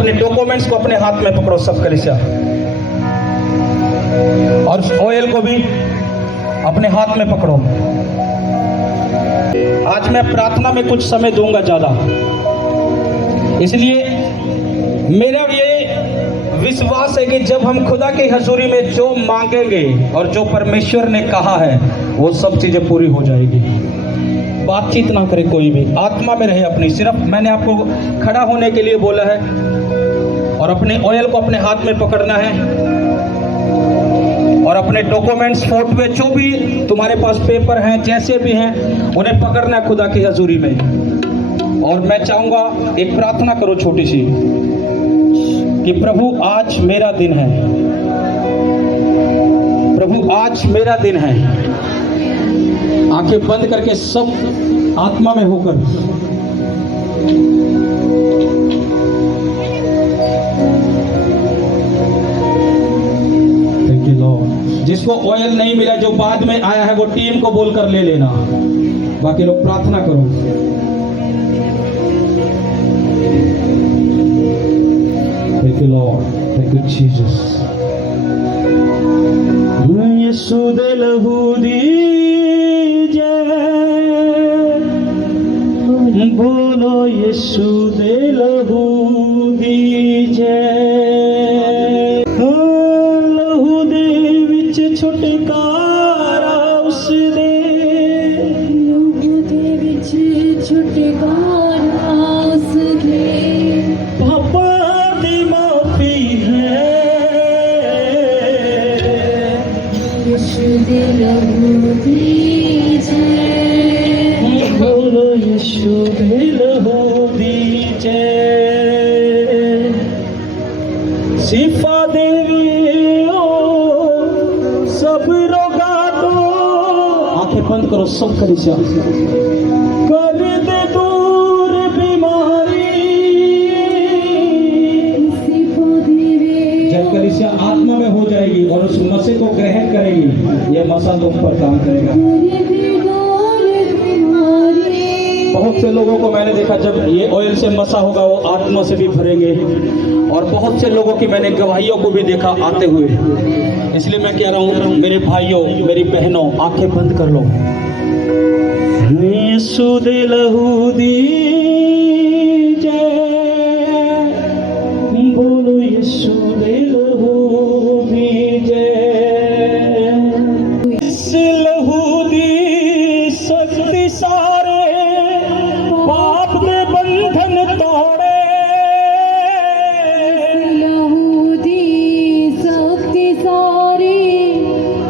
अपने डॉक्यूमेंट्स को अपने हाथ में पकड़ो सब कलीसिया, और ऑयल को भी अपने हाथ में पकड़ो। आज मैं प्रार्थना में कुछ समय दूंगा ज्यादा, इसलिए मेरा ये विश्वास है कि जब हम खुदा की हजूरी में जो मांगेंगे और जो परमेश्वर ने कहा है वो सब चीजें पूरी हो जाएगी। बातचीत ना करे कोई भी, आत्मा में रहे अपनी। सिर्फ मैंने आपको खड़ा होने के लिए बोला है और अपने ऑयल को अपने हाथ में पकड़ना है और अपने डॉक्यूमेंट्स, फोटो, जो भी तुम्हारे पास पेपर हैं, जैसे भी हैं, उन्हें पकड़ना है खुदा की हजूरी में। और मैं चाहूंगा एक प्रार्थना करो छोटी सी कि प्रभु आज मेरा दिन है, प्रभु आज मेरा दिन है। आंखें बंद करके सब आत्मा में होकर थैंक यू लॉर्ड। जिसको ऑयल नहीं मिला, जो बाद में आया है, वो टीम को बोलकर ले लेना। बाकी लोग प्रार्थना करो। Thank you Lord, thank you Jesus। यीशु दे लहू दीजे, बोलो यीशु दे लहू दीजे। लहू दे विच छुटकारा उस दे, लहू दे विच छुटकारा उस दे। पापा दी माफी है, यीशु दे लहू दीजे, बोलो यीशु दे लहू दीजे। शिफा देवियो सब रोगा को, आंखें बंद करो सब कलीसिया, कर दे दूर बीमारी। जब कलीसिया आत्मा में हो जाएगी और उस मसीह को ग्रहण करेगी, यह मसा तुम पर काम करेगा। बहुत से लोगों को मैंने देखा, जब ये ऑयल से मसा होगा वो आत्मा से भी भरेंगे। और बहुत से लोगों की मैंने गवाहियों को भी देखा आते हुए। इसलिए मैं कह रहा हूँ मेरे भाइयों, मेरी बहनों, आंखें बंद कर लो। यीशु दे लहू दीजे, बोलो यीशु दे लहू दीजे। इस लहू दी शक्ति सारे पाप दे बंधन तोड़े, लहू दी शक्ति सारे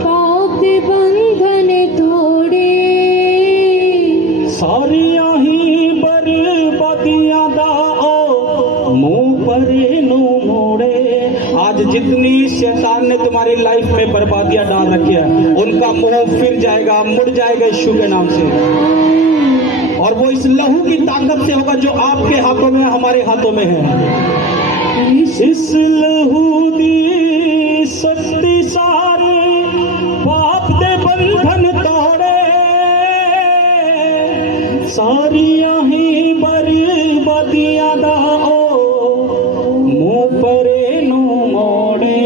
पाप दे बंधन तोड़े। सारियां ही बर्बादियां दा ओ मुंह पर नू मोड़े। आज जितनी शैतान ने तुम्हारी लाइफ में बर्बादियां डाल रखी है, उनका मुंह फिर जाएगा, मुड़ जाएगा यीशु के नाम से। और वो इस लहू की ताकत से होगा जो आपके हाथों में, हमारे हाथों में है। इस लहू दी शक्ति सारे पाप दे बंधन तोड़े, सारियां ही बर्बादियां दा ओ मुंह परे नू मोड़े।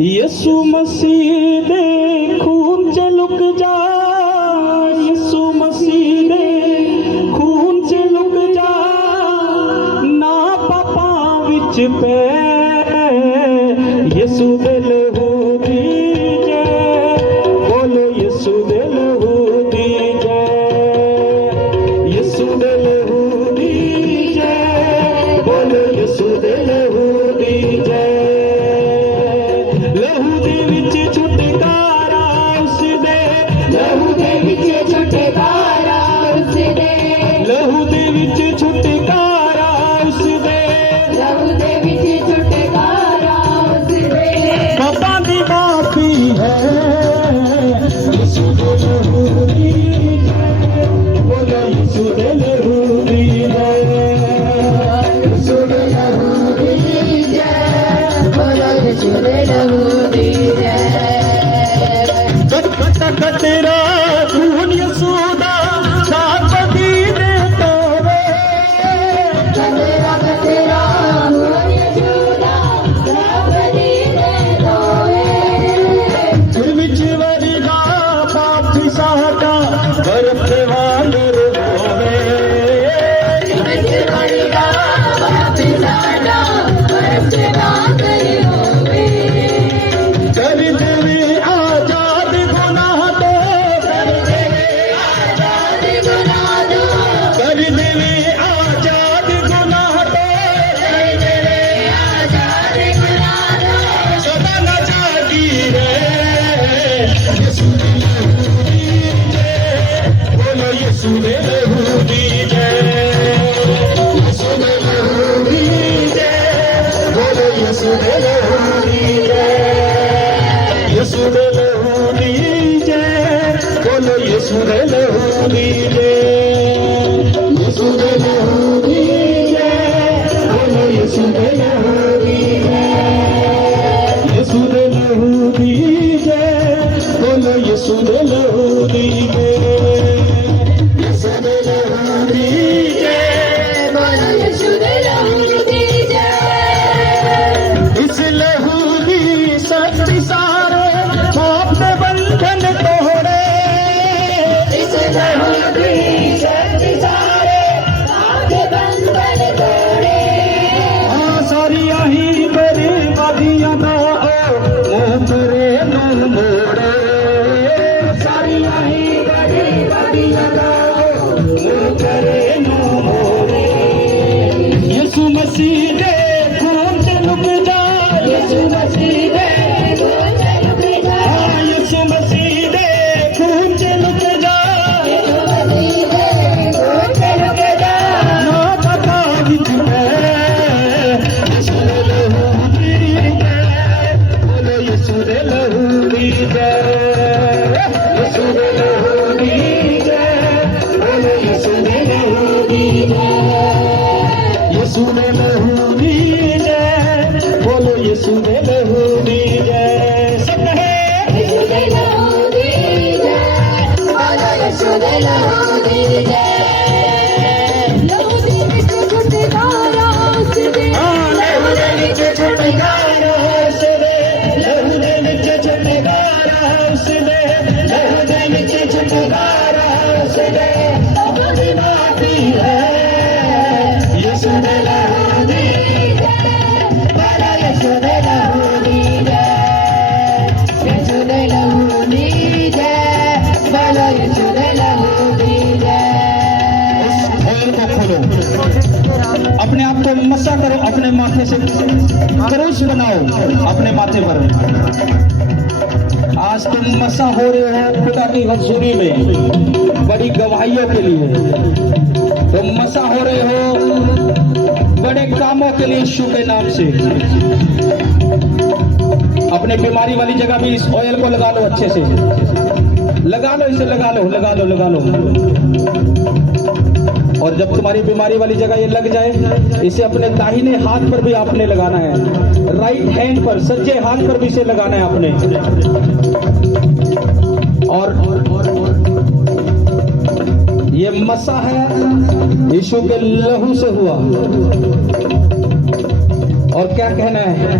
यीशु मसीह दे खून च लुक जा, यीशु मसीह दे खून च लुक जा, ना पापा विच पै। यीशु दे लहू दीजे, बोलो यीशु दे लहू दीजे, यीशु दे लहू दीजे, बोलो यीशु दे लहू दीजे। लहू दे विच छुटकारा उस दे, लहू दे विच छुटकारा उस दे, लहू दे विच छुटकारा उस दे, लहू दे विच छुटकारा उस दे। पापा दी माफी है, यीशु दे लहू दीजे, बोलो यीशु दे लहू दीजे, यीशु दे लहू दीजे, बोलो यीशु दे लहू दीजे। तेरा खून यीशु दा साथ दी दे तोरे, तेरा यीशु दे लहू दीजे, यीशु दे लहू दीजे, बोलो यीशु दे लहू दीजे, यीशु दे लहू दीजे, बोलो यीशु दे लहू दीजे, यीशु दे लहू दीजे, बोलो यीशु दे लहू दीजे। इस लहू की शक्ति सारे पाप के बंधन तोड़े, इस लहू की शक्ति सारे पाप के बंधन तोड़े। हाँ सारी आही मेरी बादियां दा मुंह करे न मोड़े, सारी आही मेरी बादियां दा मुंह करे न मोड़े, यीशु मसीह दे खून से लुक जा, यीशु मसीह दे खून से लुक जा, हाँ यीशु मसीह दे खून से लुक जा, यीशु मसीह दे खून से लुक जा। ना पता विच यीशु दे लहू दीजे, बोलो यीशु दे लहू दीजे, यीशु दे लहू दीजे, बोलो यीशु दे लहू दीजे, यीशु दे लहू दीजे, बोलो यीशु दे लहू दीजे, सब कहे यीशु दे लहू दीजे, बोलो यीशु दे लहू दीजे। लहू दे विच छुटकारा उस दे, लहू दे विच छुटकारा उस दे, लहू दे विच छुटकारा उस दे, लहू दे विच छुटकारा उस दे, सब दी माफी है, यीशु दे लहू दीजे, बोलो यीशु दे लहू दीजे, यीशु दे लहू दीजे, बोलो यीशु दे लहू दीजे। ऑयल को खोलो, अपने आप को मसा करो, अपने माथे से क्रूस बनाओ अपने माथे पर। आज तुम मसा हो रहे हो खुदा की हजूरी में बड़ी गवाहियों के लिए, तुम मसा हो रहे हो बड़े कामों के लिए यीशु के नाम से। अपने बीमारी वाली जगह भी इस ऑयल को लगा लो, अच्छे से लगा लो, इसे लगा लो, लगा लो, लगा लो। और जब तुम्हारी बीमारी वाली जगह ये लग जाए, इसे अपने दाहिने हाथ पर भी आपने लगाना है, राइट हैंड पर, सज्जे हाथ पर भी इसे लगाना है आपने। और ये मसा है यीशु के लहू से हुआ। और क्या कहना है,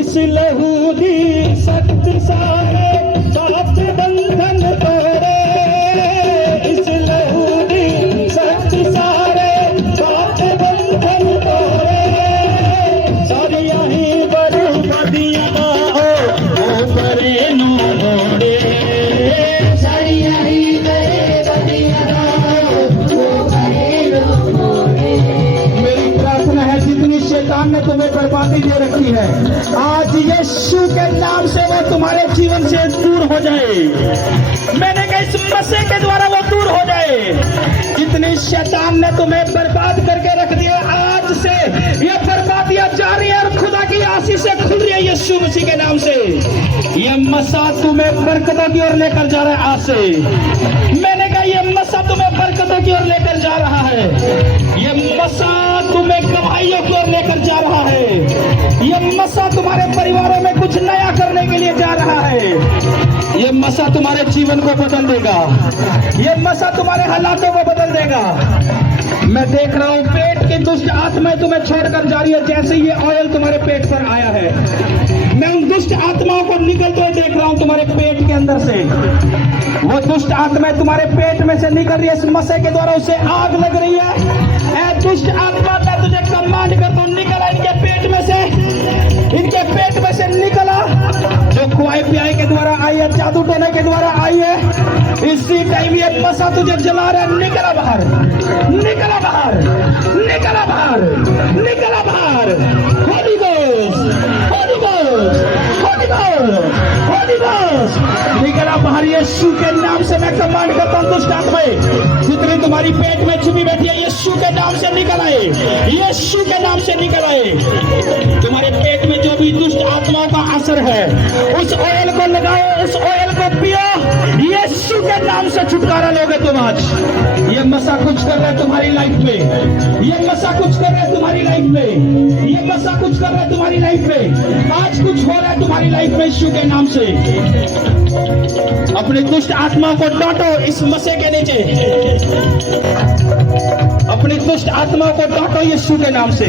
इस लहू दी शक्ति सारे पाप बंधन तोड़े, इस लहू दी शक्ति सारे पाप बंधन तोड़े, सारी आही बर्बादियां ओ करे नो मोड़े, सारी आही करे बदिया वो करे लो मोड़े। मेरी प्रार्थना है जितनी शैतान ने तुम्हें बर्बादी दे रखी है, आज यीशु के नाम से वो तुम्हारे जीवन से दूर हो जाए। मैंने कहा इस मसीह के द्वारा वो दूर हो जाए। जितनी शैतान ने तुम्हें बर्बाद करके रख दिया, आज से ये बर्बादियां जारी है और खुदा की आशीष से खुल रही है यीशु मसीह के नाम से। ये मसा तुम्हें बरकतों की ओर लेकर जा रहा है आज से। मैंने कहा ये मसा तुम्हें बरकतों की ओर लेकर जा रहा है, ये मसा तुम्हें गवाहियों की ओर लेकर जा रहा है, ये मसा तुम्हारे परिवारों में कुछ नया करने के लिए जा रहा है, ये मसा तुम्हारे जीवन को बदल देगा, ये मसा तुम्हारे हालातों को बदल देगा। मैं देख रहा हूँ पेट की दुष्ट आत्माएं तुम्हें छोड़कर जा रही है, जैसे ये ऑयल तुम्हारे पेट पर आया है। मैं उन दुष्ट आत्माओं को निकलते हुए देख रहा हूँ तुम्हारे पेट के अंदर से। वो दुष्ट आत्माएं तुम्हारे पेट में से निकल रही है, इस मसे के द्वारा उसे आग लग रही है। ऐ दुष्ट आत्मा, मैं तुझे कमांड करता हूँ, निकला इनके पेट में से, इनके पेट में से निकला। जो खुआई पियाई के द्वारा आई है, जादू टोने के द्वारा आई है, इसी टाइम ये मसा तुझे जला रहा है। निकला बाहर, निकला बाहर, निकला बाहर, निकला बाहर। Holi Ghost, Holy Ghost, Holy Ghost, Holy ghost, निकला बाहर। यीशु के नाम से मैं कमांड करता हूँ, दुष्ट आत्माएं जितनी तुम्हारी पेट में छुपी बैठी है, यीशु के नाम से निकल आए, यीशु के नाम से निकल आए। तुम्हारे पेट में जो भी दुष्ट आत्माओं का असर है, उस ऑयल को लगाओ, उस ऑयल को पियो। यीशु के नाम से छुटकारा लोगे तुम आज। ये मसा कुछ कर रहा है तुम्हारी लाइफ में, ये मसा कुछ कर रहा है तुम्हारी लाइफ में, ये मसा कुछ कर रहा है तुम्हारी लाइफ में। आज कुछ हो रहा है तुम्हारी लाइफ में यीशु के नाम से। अपनी दुष्ट आत्मा को डांटो इस मसे के नीचे, अपनी दुष्ट आत्मा को डांटो यीशु के नाम से।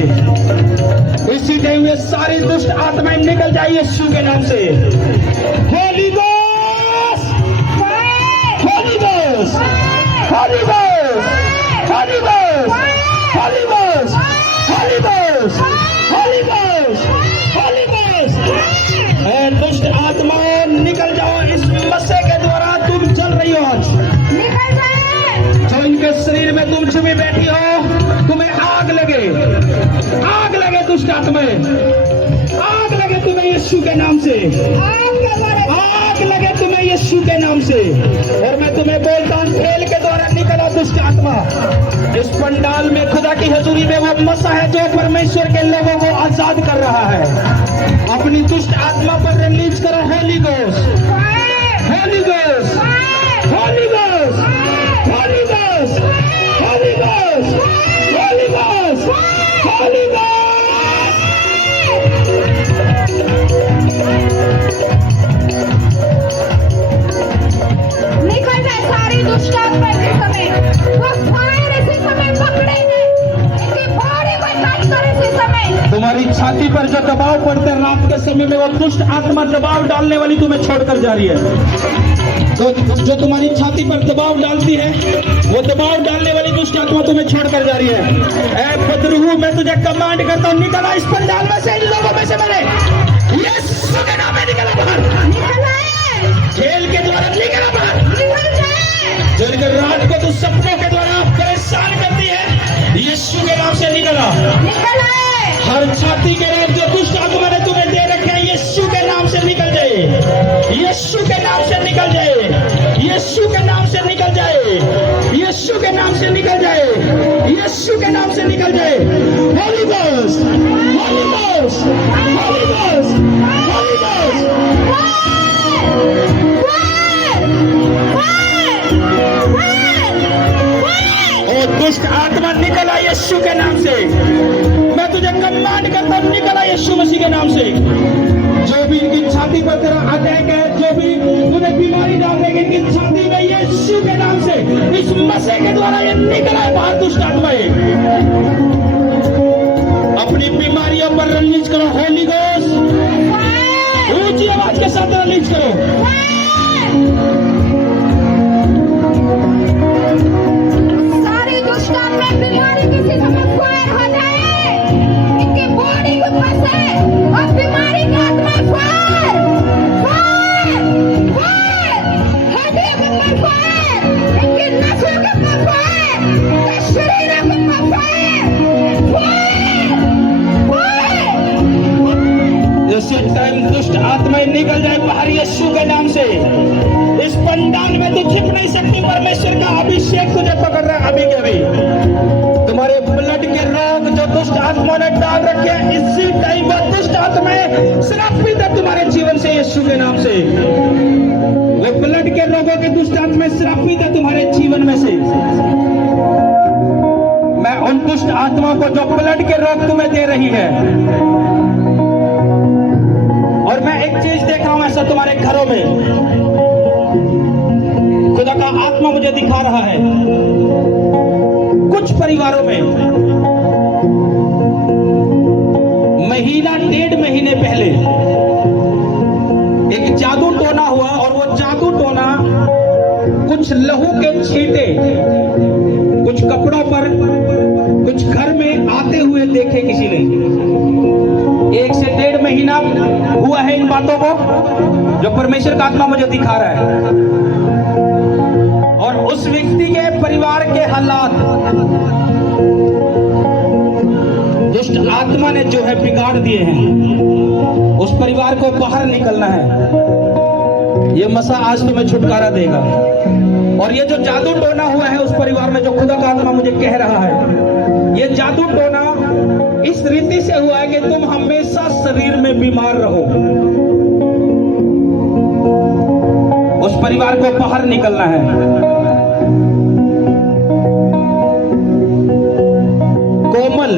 इसी टाइम ये सारी दुष्ट आत्माएं निकल जाए यीशु के नाम से। Holy Ghost, Holy Ghost, Holy Ghost, Holy Ghost, Holy Ghost, Holy Ghost, Holy Ghost, Holy Ghost. ए दुष्ट आत्माओं निकल जाओ इस मसे के द्वारा तुम चल रही हो आज। निकल जाए। जो इनके शरीर में तुम छुपी बैठी हो, तुम्हें आग लगे, आग लगे दुष्ट आत्माएं, आग लगे तुम्हें यीशु के नाम से, आग लगे तुम्हें यीशु के नाम से। और मैं तुम्हें बोलता हूं खेल के द्वारा निकला दुष्ट आत्मा। इस पंडाल में खुदा की हजूरी में वो मसा है जो परमेश्वर के लोगों को आजाद कर रहा है। अपनी दुष्ट आत्मा पर रिलीज करो Holi Ghost, Holy Ghost, Holy Ghost, Holy Ghost, Holy Ghost, Holy Ghost, Holy ghost. निकल जाए सारी दुष्ट आत्मा इसी समय, वो फायर इसी समय पकड़ेंगे, इनकी बॉडी को टच कर इसी समय। तुम्हारी छाती पर जो दबाव पड़ते हैं रात के समय में, वो दुष्ट आत्मा दबाव डालने वाली तुम्हें छोड़कर जा रही है। तो जो तुम्हारी छाती पर दबाव डालती है, वो दबाव डालने वाली दुष्ट आत्मा तुम्हें छोड़कर जा रही है। ऐ बदरू, मैं तुझे कमांड करता हूँ, निकला इस पंडाल में से, इन लोगों में से मैंने यीशु के नाम में निकला बाहर, निकल जाए, खेल के द्वारा निकला बाहर। निकल जाए। जो इनके रात को तो सपनों के द्वारा परेशान करती है, यीशु के नाम से निकला। निकल आए। हर छाती के रोग जो दुष्ट आत्मा ने तुम्हें दे रखे हैं, यीशु के नाम से निकल जाए, यीशु के नाम से निकल जाए, यीशु के नाम से निकल जाए, यीशु के नाम से निकल जाए, यीशु के नाम से निकल जाए। Holi Ghost, Holy Ghost, Holy Ghost, Holy ghost. और दुष्ट आत्मा निकला यीशु के नाम से। मैं तुझे कमांड करता हूं, निकला यीशु मसीह के नाम से। जो भी इनकी छाती पर तेरा अटैक है, जो भी तुम्हें बीमारी डाल देगी इनकी छाती में, यीशु के नाम से, इस मसीह के द्वारा ये निकला है बाहर दुष्ट आत्माएं। अपनी बीमारियों पर रिलीज करो होली गोस्ट, ऊंची आवाज के साथ रिलीज करो। सारी दुष्ट आत्मा बीमारी किसी समय फायर हो जाए, इनकी बॉडी को फंसे और बीमारी का आत्मा फायर, फायर, फायर, हड्डियों के ऊपर फायर, इनकी नसों के ऊपर फायर, इनके शरीरों के ऊपर फायर, फायर, फायर। इसी टाइम दुष्ट आत्माएं निकल जाए बाहर यीशु के नाम से। इस पंडाल में तू छिप नहीं सकती, परमेश्वर का अभिषेक तुझे पकड़ रहा है अभी के अभी। तुम्हारे ब्लड के रोग जो दुष्ट आत्मा ने डाल रखे हैं, इसी टाइम पर दुष्ट आत्माएं श्रापित है तुम्हारे जीवन से यीशु के नाम से। वो ब्लड के रोगों के दुष्ट आत्माएं श्रापित है तुम्हारे जीवन में से। मैं उन दुष्ट आत्मा को जो ब्लड के रोग तुम्हें दे रही है, और मैं एक चीज देख रहा हूं ऐसा तुम्हारे घरों में, खुदा का आत्मा मुझे दिखा रहा है। कुछ परिवारों में महीना 1.5 महीने पहले एक जादू टोना हुआ, और वो जादू टोना कुछ लहू के छींटे कुछ कपड़ों पर, कुछ घर में आते हुए देखे किसी ने। 1 से 1.5 महीना हुआ है इन बातों को, जो परमेश्वर का आत्मा मुझे दिखा रहा है। और उस व्यक्ति के परिवार के हालात दुष्ट आत्मा ने जो है बिगाड़ दिए हैं। उस परिवार को बाहर निकलना है। ये मसा आज तुम्हें छुटकारा देगा। और ये जो जादू टोना हुआ है उस परिवार में, जो खुदा का आत्मा मुझे कह रहा है, ये जादू टोना इस रीति से हुआ है कि तुम हमेशा शरीर में बीमार रहो। उस परिवार परिवार को बाहर निकलना है। कोमल,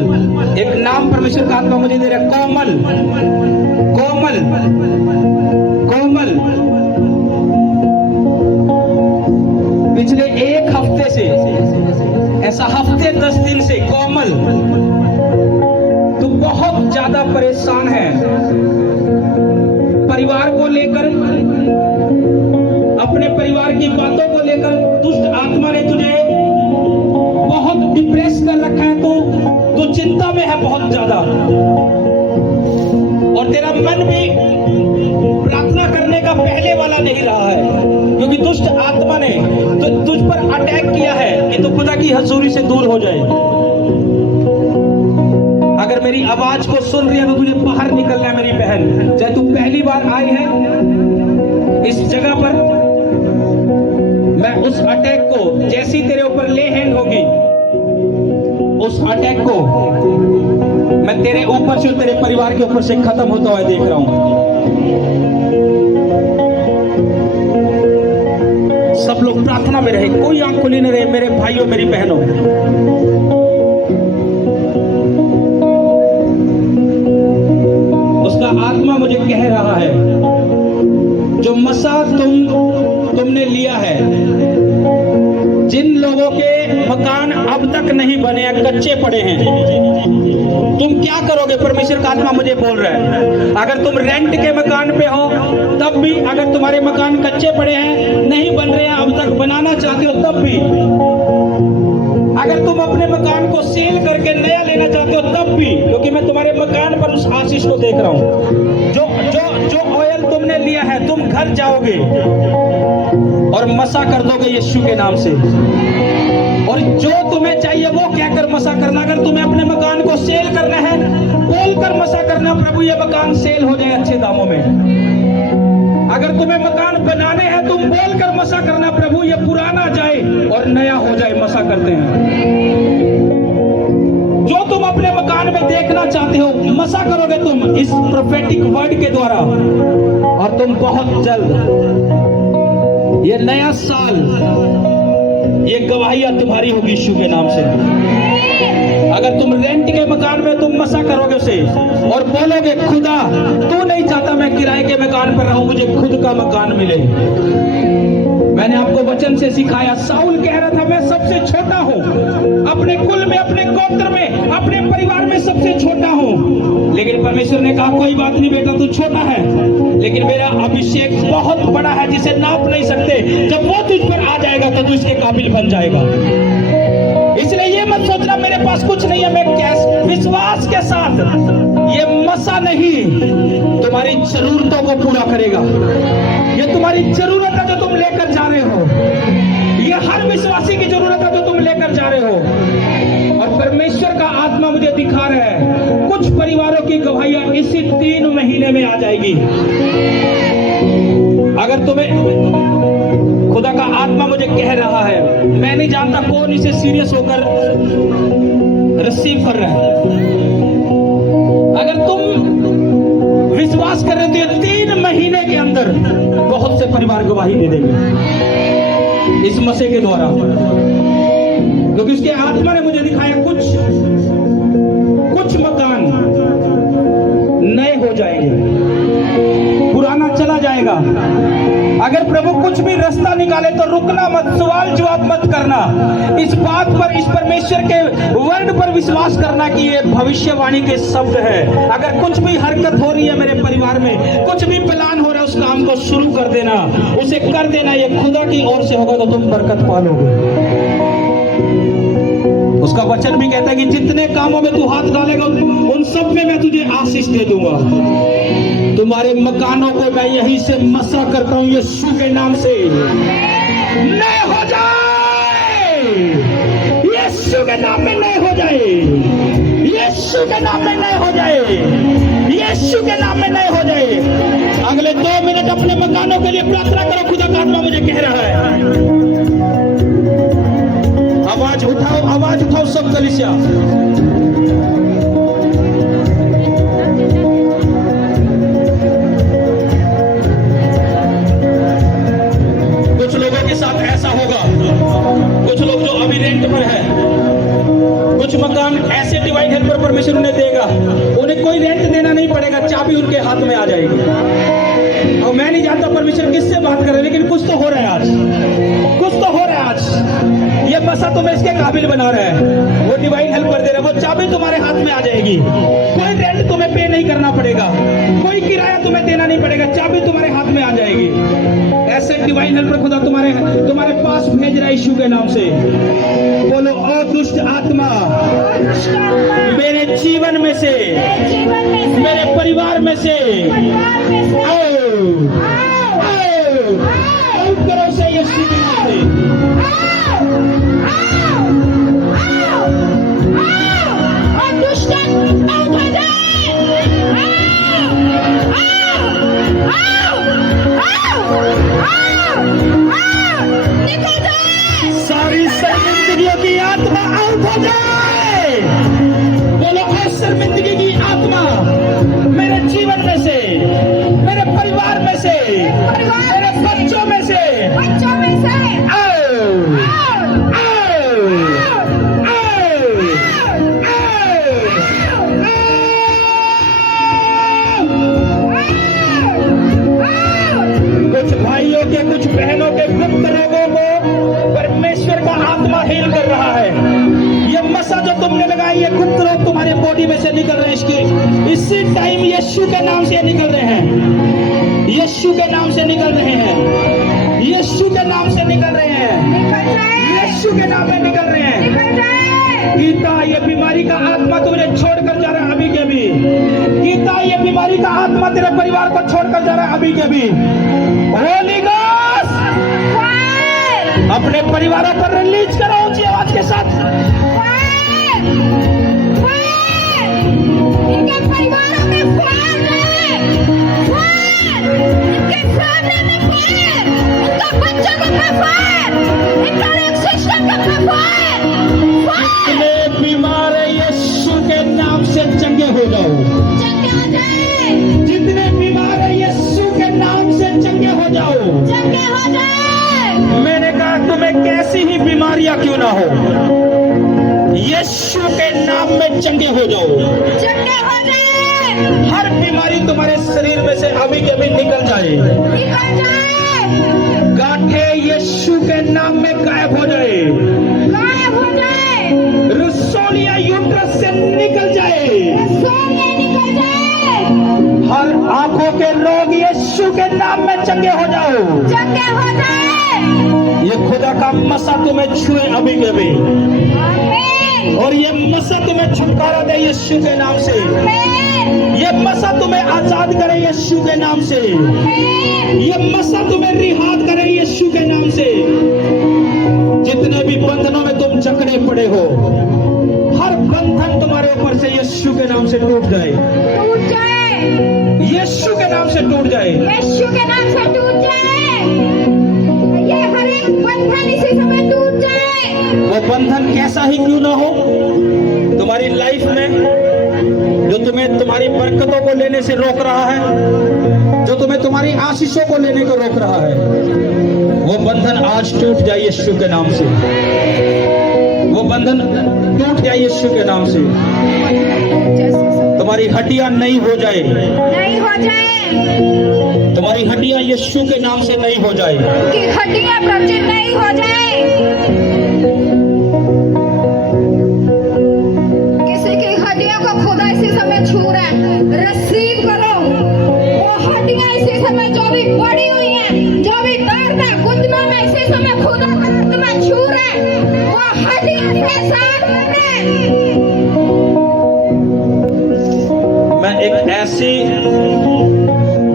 एक नाम परमेश्वर का आत्मा मुझे दे रहा है, कोमल कोमल कोमल। पिछले एक हफ्ते से, ऐसा हफ्ते 10 दिन से कोमल तू बहुत ज्यादा परेशान है परिवार को लेकर, अपने परिवार की बातों को लेकर। दुष्ट आत्मा ने तुझे बहुत डिप्रेस कर रखा है, तू चिंता में है बहुत ज्यादा, और तेरा मन भी प्रार्थना करने का पहले वाला नहीं रहा है, क्योंकि दुष्ट आत्मा ने तुझ पर अटैक किया है कि तू खुदा की हजूरी से दूर हो जाए। अगर मेरी आवाज को सुन रही है तो तुझे बाहर निकलना है मेरी बहन। चाहे तू पहली बार आई है इस जगह पर, मैं उस अटैक को जैसी तेरे ऊपर ले हैंड होगी, उस अटैक को मैं तेरे ऊपर से, तेरे परिवार के ऊपर से खत्म होता हुआ देख रहा हूं। सब लोग प्रार्थना में रहे, कोई आंख खुली न रहे मेरे भाइयों मेरी बहनों। उसका आत्मा मुझे कह रहा है, जो मसा तुमने लिया है, जिन लोगों के मकान अब तक नहीं बने हैं, कच्चे पड़े हैं, तुम क्या करोगे? परमेश्वर का आत्मा मुझे बोल रहा है, अगर तुम रेंट के मकान पे हो तब भी, अगर तुम्हारे मकान कच्चे पड़े हैं, नहीं बन रहे हैं, अब तक बनाना चाहते हो तब भी, अगर तुम अपने मकान को सेल करके नया लेना चाहते हो तब भी, क्योंकि मैं तुम्हारे मकान पर उस आशीष को देख रहा हूं। जो ऑयल तुमने लिया है, तुम घर जाओगे और मसा कर दोगे यीशु के नाम से, और जो तुम्हें चाहिए वो कहकर मसा करना। अगर तुम्हें अपने मकान को सेल करना है, बोलकर मसा करना, प्रभु ये मकान सेल हो जाए अच्छे दामों में। अगर तुम्हें मकान बनाने हैं, तुम बोलकर मसा करना, प्रभु ये पुराना जाए और नया हो जाए। मसा करते हैं, जो तुम अपने मकान में देखना चाहते हो, मसा करोगे तुम इस प्रोफेटिक वर्ड के द्वारा, और तुम बहुत जल्द ये नया साल, ये गवाहियां तुम्हारी होगी यीशु के नाम से। अगर तुम रेंट के मकान में तुम मसा करोगे उसे और बोलोगे, खुदा तू नहीं चाहता मैं किराए के मकान पर रहूं, मुझे खुद का मकान मिले। मैंने आपको वचन से सिखाया, साउल कह रहा था मैं सबसे छोटा हूं, अपने कुल में, अपने गोत्र में, अपने परिवार में सबसे छोटा हूं, लेकिन परमेश्वर ने कहा कोई बात नहीं बेटा, तू छोटा है, लेकिन मेरा अभिषेक बहुत बड़ा है जिसे नाप नहीं सकते। जब वो तुझ पर आ जाएगा तो तू इसके काबिल बन जाएगा। इसलिए ये मत सोचना मेरे पास कुछ नहीं है, मैं कैसे, विश्वास के साथ, ये मसा नहीं तुम्हारी जरूरतों को पूरा करेगा। ये तुम्हारी जरूरत है जो तुम लेकर जा रहे हो, ये हर विश्वासी की जरूरत है जो तुम लेकर जा रहे हो। और परमेश्वर का आत्मा मुझे दिखा रहा है, कुछ परिवारों की गवाहियां इसी 3 महीने में आ जाएगी। अगर तुम्हें, खुदा का आत्मा मुझे कह रहा है, मैं नहीं जानता कौन इसे सीरियस होकर रिसीव कर रहा है, अगर तुम विश्वास कर रहे हो तो ये 3 महीने के अंदर बहुत से परिवार गवाही दे देंगे इस मसीह के द्वारा, क्योंकि उसके आत्मा ने मुझे दिखाया कुछ मकान नए हो जाएंगे, पुराना चला जाएगा। अगर प्रभु कुछ भी रास्ता निकाले तो रुकना मत, सवाल जवाब मत करना, इस बात पर, इस परमेश्वर के वर्ड पर विश्वास करना कि ये भविष्यवाणी के शब्द है। अगर कुछ भी हरकत हो रही है मेरे परिवार में, कुछ भी प्लान हो रहा है, उस काम को शुरू कर देना, उसे कर देना, ये खुदा की ओर से होगा तो तुम बरकत पालोगे। उसका वचन भी कहता है कि जितने कामों में तू हाथ डालेगा उन सब में मैं तुझे आशीष दे दूंगा। तुम्हारे मकानों को मैं यहीं से मसा करता हूं यीशु के नाम से, नए हो जाए, यीशु के नाम में नए हो जाए, यीशु के नाम में नए हो जाए, यीशु के नाम में नए हो जाए। अगले 2 मिनट अपने मकानों के लिए प्रार्थना करो, खुदा का आत्मा मुझे कह रहा है। आवाज उठाओ सब कलीसिया। कुछ लोग जो अभी रेंट पर है, कुछ मकान ऐसे डिवाइन हेल्पर परमिशन उन्हें देगा, उन्हें कोई रेंट देना नहीं पड़ेगा, चाबी उनके हाथ में आ जाएगी। और मैं नहीं जानता परमिशन किससे बात कर रहे हैं, लेकिन कुछ तो हो रहा है आज, कुछ तो हो रहा है आज। ये मसा तुम्हें इसके काबिल बना रहा है, वो डिवाइन हेल्पर दे रहा है, वो चाबी तुम्हारे हाथ में आ जाएगी। कोई रेंट तुम्हें पे नहीं करना पड़ेगा, कोई किराया तुम्हें देना नहीं पड़ेगा, चाबी तुम्हारे हाथ में आ जाएगी। ऐसे डिवाइन हेल्पर खुदा तुम्हारे पास भेज रहा है यीशु के नाम से। बोलो ओ दुष्ट आत्मा, मेरे जीवन में से, मेरे परिवार में से आओ, आओ, आउट करो से यीशु के नाम से। सारी शर्मिंदगियों की आत्मा आउट हो जाए। बोलो ओ शर्मिंदगी की आत्मा मेरे जीवन में से, मेरे परिवार में से, मेरे बच्चों में से आओ, आओ, कुछ भाइयों के, कुछ बहनों के गुप्त रोगों को परमेश्वर का आत्मा हील कर रहा है। ये मसा जो तुमने लगाई, ये गुप्त रोग तुम्हारे बॉडी में से निकल रहे हैं, इसकी इसी टाइम यीशु के नाम से निकल रहे हैं, यीशु के नाम से निकल रहे हैं, यीशु के नाम से निकल रहे हैं, यीशु के नाम में निकल रहे हैं। गीता, ये बीमारी का आत्मा तुमने छोड़कर जा रहा है अभी के भी। गीता, ये बीमारी का आत्मा तेरे परिवार को छोड़कर जा रहा है अभी के भी। होली घोस्ट अपने परिवारों पर रिलीज करो ऊंची आवाज के साथ। इनके परिवारों में फायर है, इनके फैमिली में फायर, इनका बच्चों को फायर, इनका एक सिस्टम का फायर। जितने बीमार है यीशु के नाम से चंगे हो जाओ, चंगे हो जाए, जितने बीमार है यीशु के नाम से चंगे हो जाओ, चंगे हो जाए। मैंने कहा तुम्हें कैसी ही बीमारियां क्यों ना हो, यीशु के नाम में चंगे हो जाओ, चंगे हो जाए। हर बीमारी तुम्हारे शरीर में से अभी के अभी निकल जाए, निकल जाए, गांठे यीशु के नाम में गायब हो जाए, गायब हो जाए, रसोलियां यूट्रस से निकल जाए, सोने निकल जाए, हर आंखों के लोग यीशु के नाम में चंगे हो जाओ। चंगे हो जाए। ये खुदा का मसा तुम्हें छुए अभी के अभी, आमीन, और ये मसा तुम्हें छुटकारा दे यीशु के नाम से, आमीन, ये मसा तुम्हें आजाद करे यीशु के नाम से, आमीन। ये मसा तुम्हें रिहात करे यीशु के नाम से। जितने भी बंधनों में तुम जकड़े पड़े हो, हर बंधन तुम्हारे ऊपर से यीशु के नाम से टूट जाए, टूट जाए, यीशु के नाम से टूट जाए, यीशु के नाम से टूट जाए। ये हर एक बंधन इसी समय टूट जाए। वो बंधन कैसा ही क्यों ना हो तुम्हारी लाइफ में, जो तुम्हें तुम्हारी बरकतों को लेने से रोक रहा है, जो तुम्हें तुम्हारी आशीषों को लेने को रोक रहा है, वो बंधन आज टूट जाए यीशु के नाम से, वो बंधन टूट जाए यीशु के नाम से। तुम्हारी हड्डियां नई हो जाए, नहीं हो जाए, तुम्हारी हड्डियां यीशु के नाम से नई हो जाए, कि हड्डियां प्रचित नहीं हो जाए। किसी की हड्डियों को खुदा इसी समय छू रहा है, रिसीव करो। वो हड्डियां इसी समय जो भी पड़ी हुई हैं, जो भी दर्द है घुटनों में, इसी समय खुदा तुम्हें छू रहा है। वो हड्डियां के साथ मैं एक ऐसी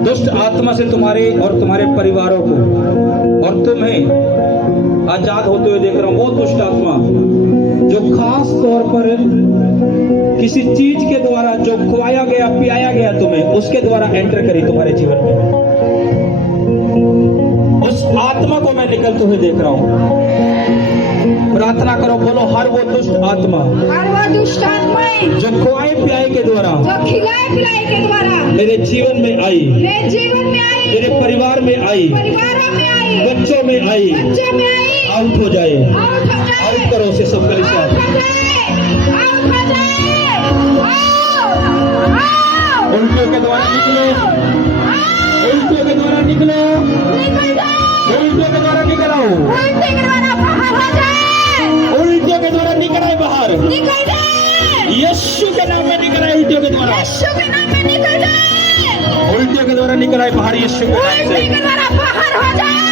दुष्ट आत्मा से तुम्हारे और तुम्हारे परिवारों को और तुम्हें आजाद होते हुए देख रहा हूं। वो दुष्ट आत्मा जो खास तौर पर किसी चीज के द्वारा जो खुआया गया, पियाया गया तुम्हें, उसके द्वारा एंटर करी तुम्हारे जीवन में, उस आत्मा को मैं निकलते हुए देख रहा हूं। प्रार्थना करो, बोलो हर वो दुष्ट आत्मा हर वो दुष्ट आत्माएं जो खुआई प्याए के द्वारा जो खिलाए पिलाए के द्वारा मेरे जीवन में आई, मेरे जीवन में आई, मेरे परिवार में आई, परिवारों में आई, बच्चों में आई, बच्चों में आई, आउट हो जाए। आउट हो जाए, आउट करो से सब आउट कलिसिया। हो जाए, आउट हो जाए, आउट, उल्टियों के द्वारा निकलो, उल्टियों के द्वारा निकलो, निकल जाए, उल्टियों के द्वारा निकल आओ, उल्टे के द्वारा बाहर हो जाए, उल्टियों के द्वारा निकल आए बाहर, निकल जाए, यीशु के नाम में निकल आए उल्टियों के द्वारा, यीशु के नाम में निकल जाए, उल्टियों के द्वारा निकल आए बाहर यीशु के नाम उल्टे से। के द्वारा बाहर हो जाए,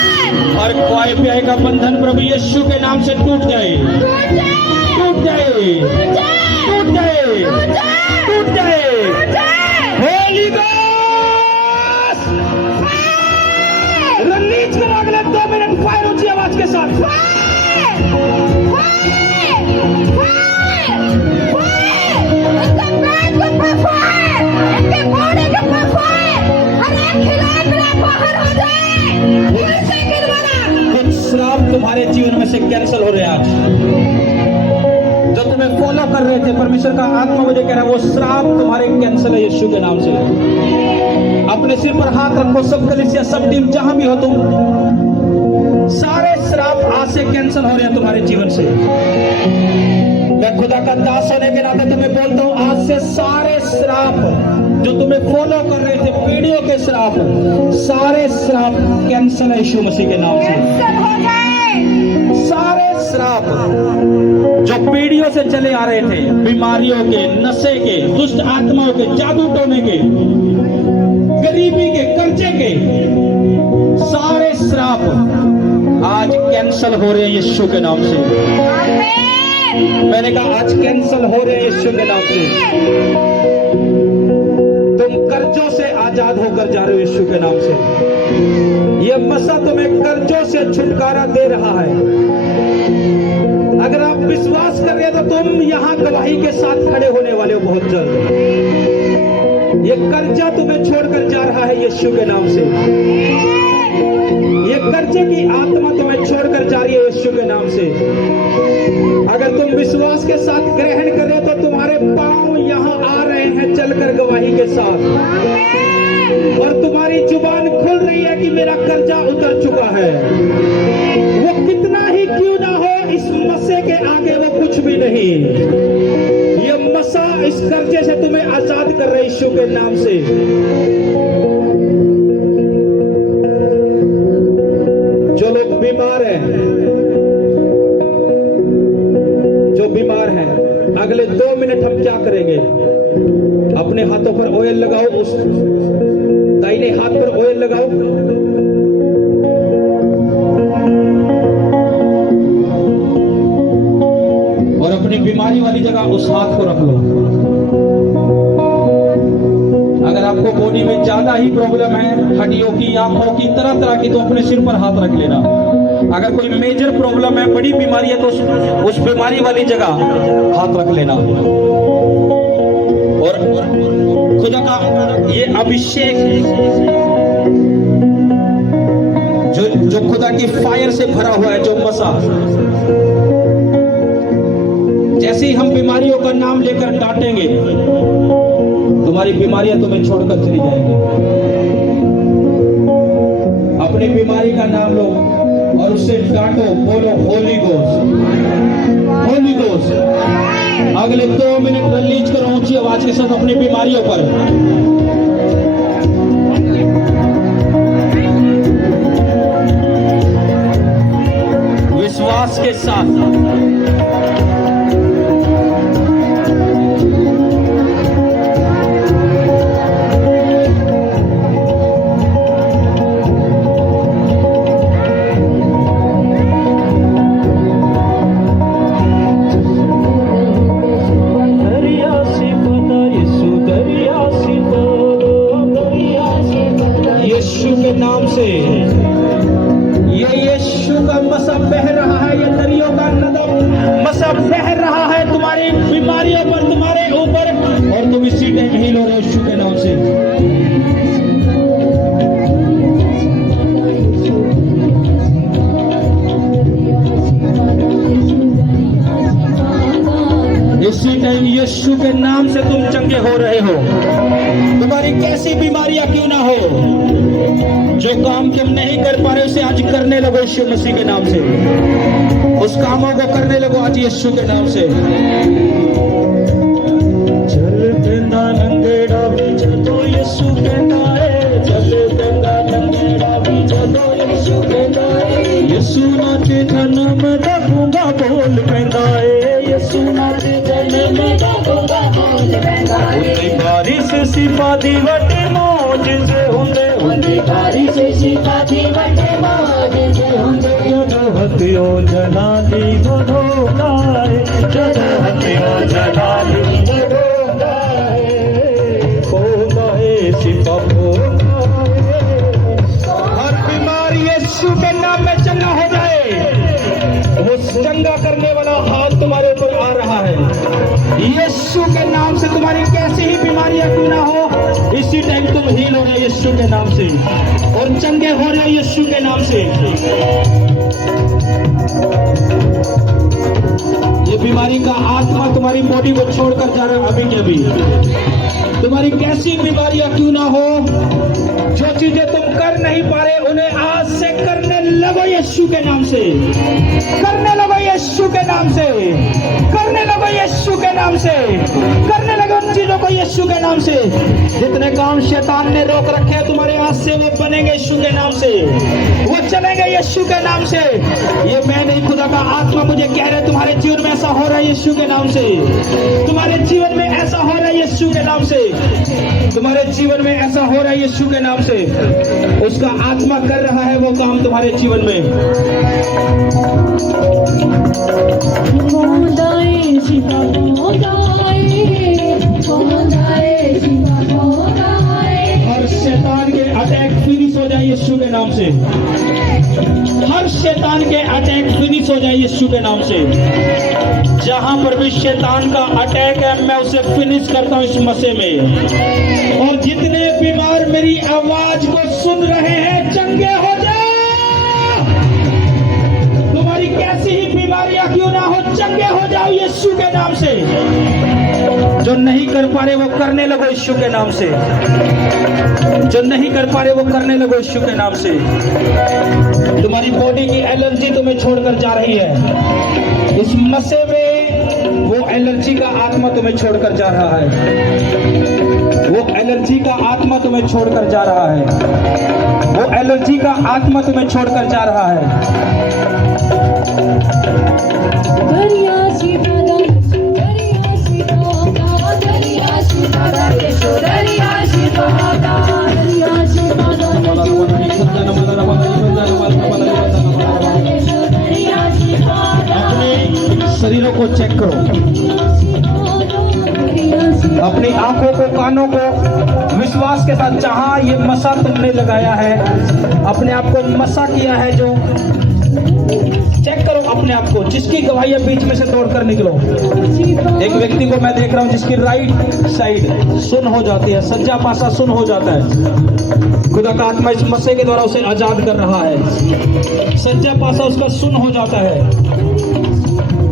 और क्वाय प्याय का बंधन प्रभु यीशु के नाम से टूट जाए, टूट जाए, टूट जाए, टूट जाए, टूट जाए, टूट जाए, टूट जाए। टूट जाए, होली गोस्ट रिलीज करो अगले 2 मिनट फायर ऊंची आवाज के साथ। कुछ श्राप तुम्हारे जीवन में से कैंसिल हो रहे हैं आज, जो तुम्हें फॉलो कर रहे थे। परमेश्वर का आत्मा मुझे कह रहा है वो श्राप तुम्हारे कैंसिल है यीशु के नाम से। अपने सिर पर हाथ रखो, सब कलीसिया, सब टीम, जहां भी हो तुम, सारे श्राप आज से कैंसिल हो रहे हैं तुम्हारे जीवन से। मैं खुदा का दास होने के नाते तुम्हें बोलता हूं, आज से सारे श्राप जो तुम्हें फॉलो कर रहे थे, पीढ़ियों के श्राप, सारे श्राप कैंसिल है यीशु मसीह के नाम से। सारे श्राप जो पीढ़ियों से चले आ रहे थे, बीमारियों के, नशे के, दुष्ट आत्माओं के, जादू टोने के, गरीबी के, कर्जे के, सारे श्राप आज कैंसिल हो रहे हैं यीशु के नाम से। मैंने कहा आज कैंसिल हो रहे हैं यीशु के नाम से। तुम कर्जों से आजाद होकर जा रहे हो यीशु के नाम से। यह मसा तुम्हें कर्जों से छुटकारा दे रहा है। अगर आप विश्वास कर रहे हो तो तुम यहाँ गवाही के साथ खड़े होने वाले हो बहुत जल्द। ये कर्जा तुम्हें छोड़कर जा रहा है यीशु के नाम से। ये कर्जे की आत्मा तुम्हें छोड़कर जा रही है यीशु के नाम से। अगर तुम विश्वास के साथ ग्रहण कर रहे हो तो तुम्हारे पांव यहाँ आ रहे हैं चलकर गवाही के साथ, और तुम्हारी जुबान खुल रही है कि मेरा कर्जा उतर चुका है। वो कितना ही क्यों ना हो, इस मसे के आगे वो कुछ भी नहीं। ये मसा इस कर्जे से तुम्हें आजाद कर रहा है यीशु के नाम से। जो लोग बीमार हैं, जो बीमार हैं, अगले 2 मिनट हम क्या करेंगे? अपने हाथों पर ऑयल लगाओ, उस दाहिने हाथ पर ऑयल लगाओ, और अपनी बीमारी वाली जगह उस हाथ को रख लो। अगर आपको बॉडी में ज्यादा ही प्रॉब्लम है, हड्डियों की, आंखों की, तरह तरह की, तो अपने सिर पर हाथ रख लेना। अगर कोई मेजर प्रॉब्लम है, बड़ी बीमारी है, तो उस बीमारी वाली जगह हाथ रख लेना। और खुदा का ये अभिषेक जो खुदा की फायर से भरा हुआ है, जो मसा, जैसे ही हम बीमारियों का नाम लेकर डांटेंगे, तुम्हारी बीमारियां तुम्हें छोड़कर चली जाएंगी। अपनी बीमारी का नाम लो और उससे डांटो, बोलो होली गोस्ट, होली गोस्ट। अगले 2 मिनट रिलीज करो ऊंची आवाज के साथ अपनी बीमारियों पर। विश्वास के साथ नाम से ये यीशु का मसा बह रहा है, ये दरियों का नदी यीशु के नाम से तुम चंगे हो रहे हो। तुम्हारी कैसी बीमारियां क्यों ना हो, जो काम तुम नहीं कर पा रहे उसे आज करने लगो यीशु मसीह के नाम से। उस कामों को करने लगो आज यीशु के नाम से। चल पेंदा नंगेड़ा भी जदों यीशु कहता है, चल पेंदा नंगेड़ा भी जदों यीशु कहता है, यीशु नाचे जन्म दा गूंगा बोल पैंदा है, यीशु नाचे जन्म दा गूंगा बोल पैंदा है। उन्दी बारिश सिफा दी वटे मौज से हुंदे, उन्दी बारिश सिफा दी वटे मौज से हुंदे, जदों हथियो जलाली बढ़ोंदा है, जदों हथियो जलाली बढ़ोंदा है, होंदा है सिफा होंदा है। हर बीमारी यीशु के नाम में चंगा हो जाए। वो चंगा करने वाला हाथ तुम्हारे ऊपर आ रहा है। यीशु के नाम से तुम्हारी कैसी ही बीमारियां क्यों ना हो, इसी टाइम तुम हील हो रहे यीशु के नाम से और चंगे हो रहे यीशु के नाम से। ये बीमारी का आत्मा तुम्हारी बॉडी को छोड़कर जा रहा है अभी के अभी। तुम्हारी कैसी बीमारियां क्यों ना हो, जो चीजें तुम कर नहीं पा रहे उन्हें आज से करने लगो यीशु के नाम से। करने लगो यीशु के नाम से, करने लगो यीशु के नाम से, करने लगो उन चीजों को यीशु के नाम से। जितने काम शैतान ने रोक रखे हैं तुम्हारे हाथ से, वो बनेंगे यीशु के नाम से, वो चलेंगे यीशु के नाम से। ये मैं नहीं, खुदा का आत्मा मुझे कह रहे तुम्हारे जीवन में ऐसा हो रहा है यीशु के नाम से। तुम्हारे जीवन में ऐसा हो रहा है यीशु के नाम से। तुम्हारे जीवन में ऐसा हो रहा है यीशु के नाम से। उसका आत्मा कर रहा है वो काम तुम्हारे जीवन में। हर शैतान के अटैक फिनिश हो जाए यीशु के नाम से। हर शैतान के अटैक फिनिश हो जाए यीशु के नाम से। जहां पर भी शैतान का अटैक है मैं उसे फिनिश करता हूं इस मसीह में। और जितने बीमार मेरी आवाज को सुन रहे हैं, चंगे हो जाओ। तुम्हारी कैसी ही बीमारियां क्यों ना हो, चंगे हो जाओ यीशु के नाम से। जो नहीं कर पा रहे वो करने लगो यीशु के नाम से। जो नहीं कर पा रहे वो करने लगो यीशु के नाम से। तुम्हारी बॉडी की एलर्जी तुम्हें छोड़कर जा रही है। इस मसीह में वो एलर्जी का आत्मा तुम्हें छोड़कर जा रहा है। वो एलर्जी का आत्मा तुम्हें छोड़कर जा रहा है। वो एलर्जी का आत्मा तुम्हें छोड़कर जा रहा है। अपने शरीरों को चेक करो, अपनी आंखों को, कानों को विश्वास के साथ, जहां ये मसा तुमने लगाया है, अपने आप को मसा किया है, जो चेक करो अपने आप को। जिसकी गवाही बीच में से तोड़कर निकलो। एक व्यक्ति को मैं देख रहा हूं जिसकी राइट साइड सुन हो जाती है, सज्जा पासा सुन हो जाता है। खुदा का आत्मा इस मसीह के द्वारा उसे आजाद कर रहा है। सज्जा पासा उसका सुन हो जाता है।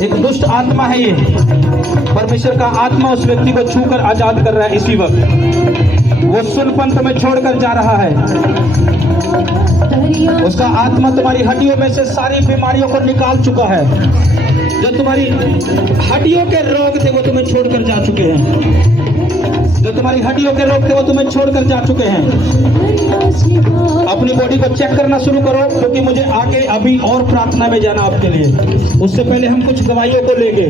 एक दुष्ट आत्मा है ये। परमेश्वर का आत्मा उस व्यक्ति को छूकर आजाद कर रहा है इसी वक्त। वो सुनपन तुम्हें छोड़कर जा रहा है। उसका आत्मा तुम्हारी हड्डियों में से सारी बीमारियों को निकाल चुका है। जो तुम्हारी हड्डियों के रोग थे वो तुम्हें छोड़कर जा चुके हैं। जो तुम्हारी हड्डियों के रोग थे वो तुम्हें छोड़कर जा चुके हैं। अपनी बॉडी को चेक करना शुरू करो, क्योंकि मुझे आगे अभी और प्रार्थना में जाना आपके लिए। उससे पहले हम कुछ गवाहियों को लेंगे।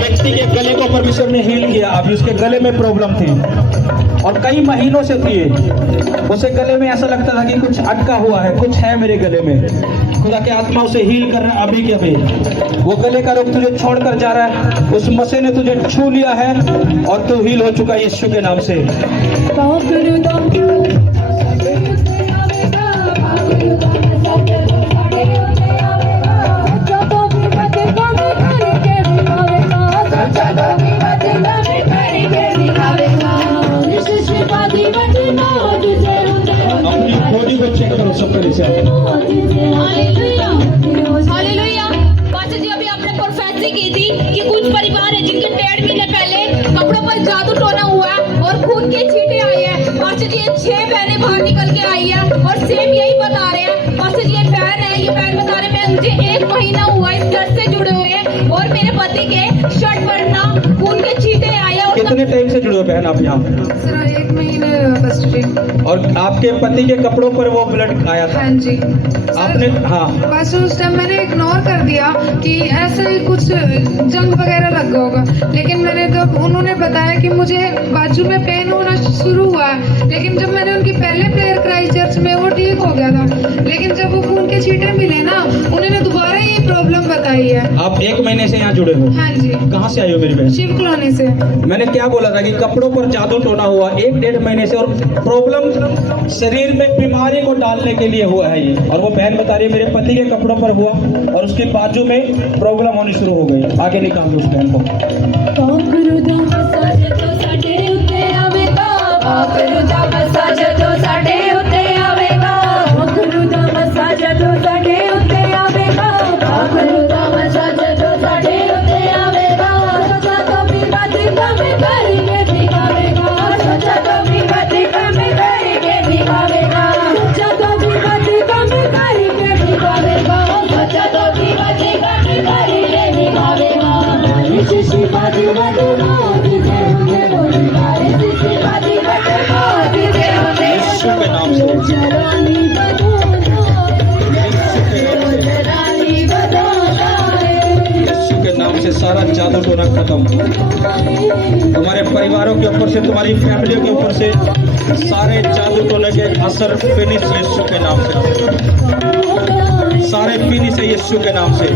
व्यक्ति के गले को परमेश्वर ने हील किया। अभी उसके गले में प्रॉब्लम थी और कई महीनों से थी। उसे गले में ऐसा लगता था कि कुछ अटका हुआ है, कुछ है मेरे गले में। खुदा के आत्मा उसे हील कर रहा है अभी के अभी। वो गले का रोग तुझे छोड़कर जा रहा है, उस मसीह ने तुझे छू लिया है और तू हील हो चुका है यीशु के नाम से। अपनी बॉडी को चेक करो सब पहले से। हालेलुया। पास्टर जी अभी आपने प्रोफेसी की थी कि कुछ परिवार है जिनके 1.5 महीने पहले कपड़ों पर जादू टोना हुआ है और खून के छींटे आई है। पास्टर जी ये 6 बहनें बाहर निकल के आई है और सेम यही बता रहे हैं। पास्टर जी ये बहन है, ये बहन बता रहे हैं मुझे 1 महीना हुआ इस दर्द से जुड़े हुए और मेरे पति के शर्ट पर ना खून के छींटे आए और कितने टाइम से जुड़े हो बहन आप यहाँ? सर 1 महीने फर्स्ट डे। और आपके पति के कपड़ों पर वो ब्लड आया था? हाँ जी आपने हाँ बस उस टाइम मैंने इग्नोर कर दिया कि ऐसे ही कुछ जंग वगैरह लग गया होगा, लेकिन मैंने जब उन्होंने बताया कि मुझे बाजू में पेन होना शुरू हुआ है, लेकिन जब मैंने उनकी पहले प्रेयर कराई चर्च में वो ठीक हो गया था, लेकिन जब वो खून के छींटे मिले ना उन्होंने दोबारा ये प्रॉब्लम बताई है। आप 1 महीने से यहाँ जुड़े हो? हाँ जी। कहाँ से आई हो मेरी बहन? शिव कॉलोनी से। मैंने क्या बोला था कि कपड़ों पर जादू टोना हुआ 1-1.5 महीने से और प्रॉब्लम शरीर में बीमारी को डालने के लिए हुआ है ये। और वो बहन बता रही है मेरे पति के कपड़ों पर हुआ और उसके बाजू में प्रॉब्लम होनी शुरू हो गई। आगे निकाल दो उस बहन को। यीशु के नाम से, यीशु के नाम से सारा जादू टोना खत्म। तुम्हारे परिवारों के ऊपर से, तुम्हारी फैमिली के ऊपर से सारे जादू टोने के असर फिनिश यीशु के नाम से, सारे फिनिश है यीशु के नाम से।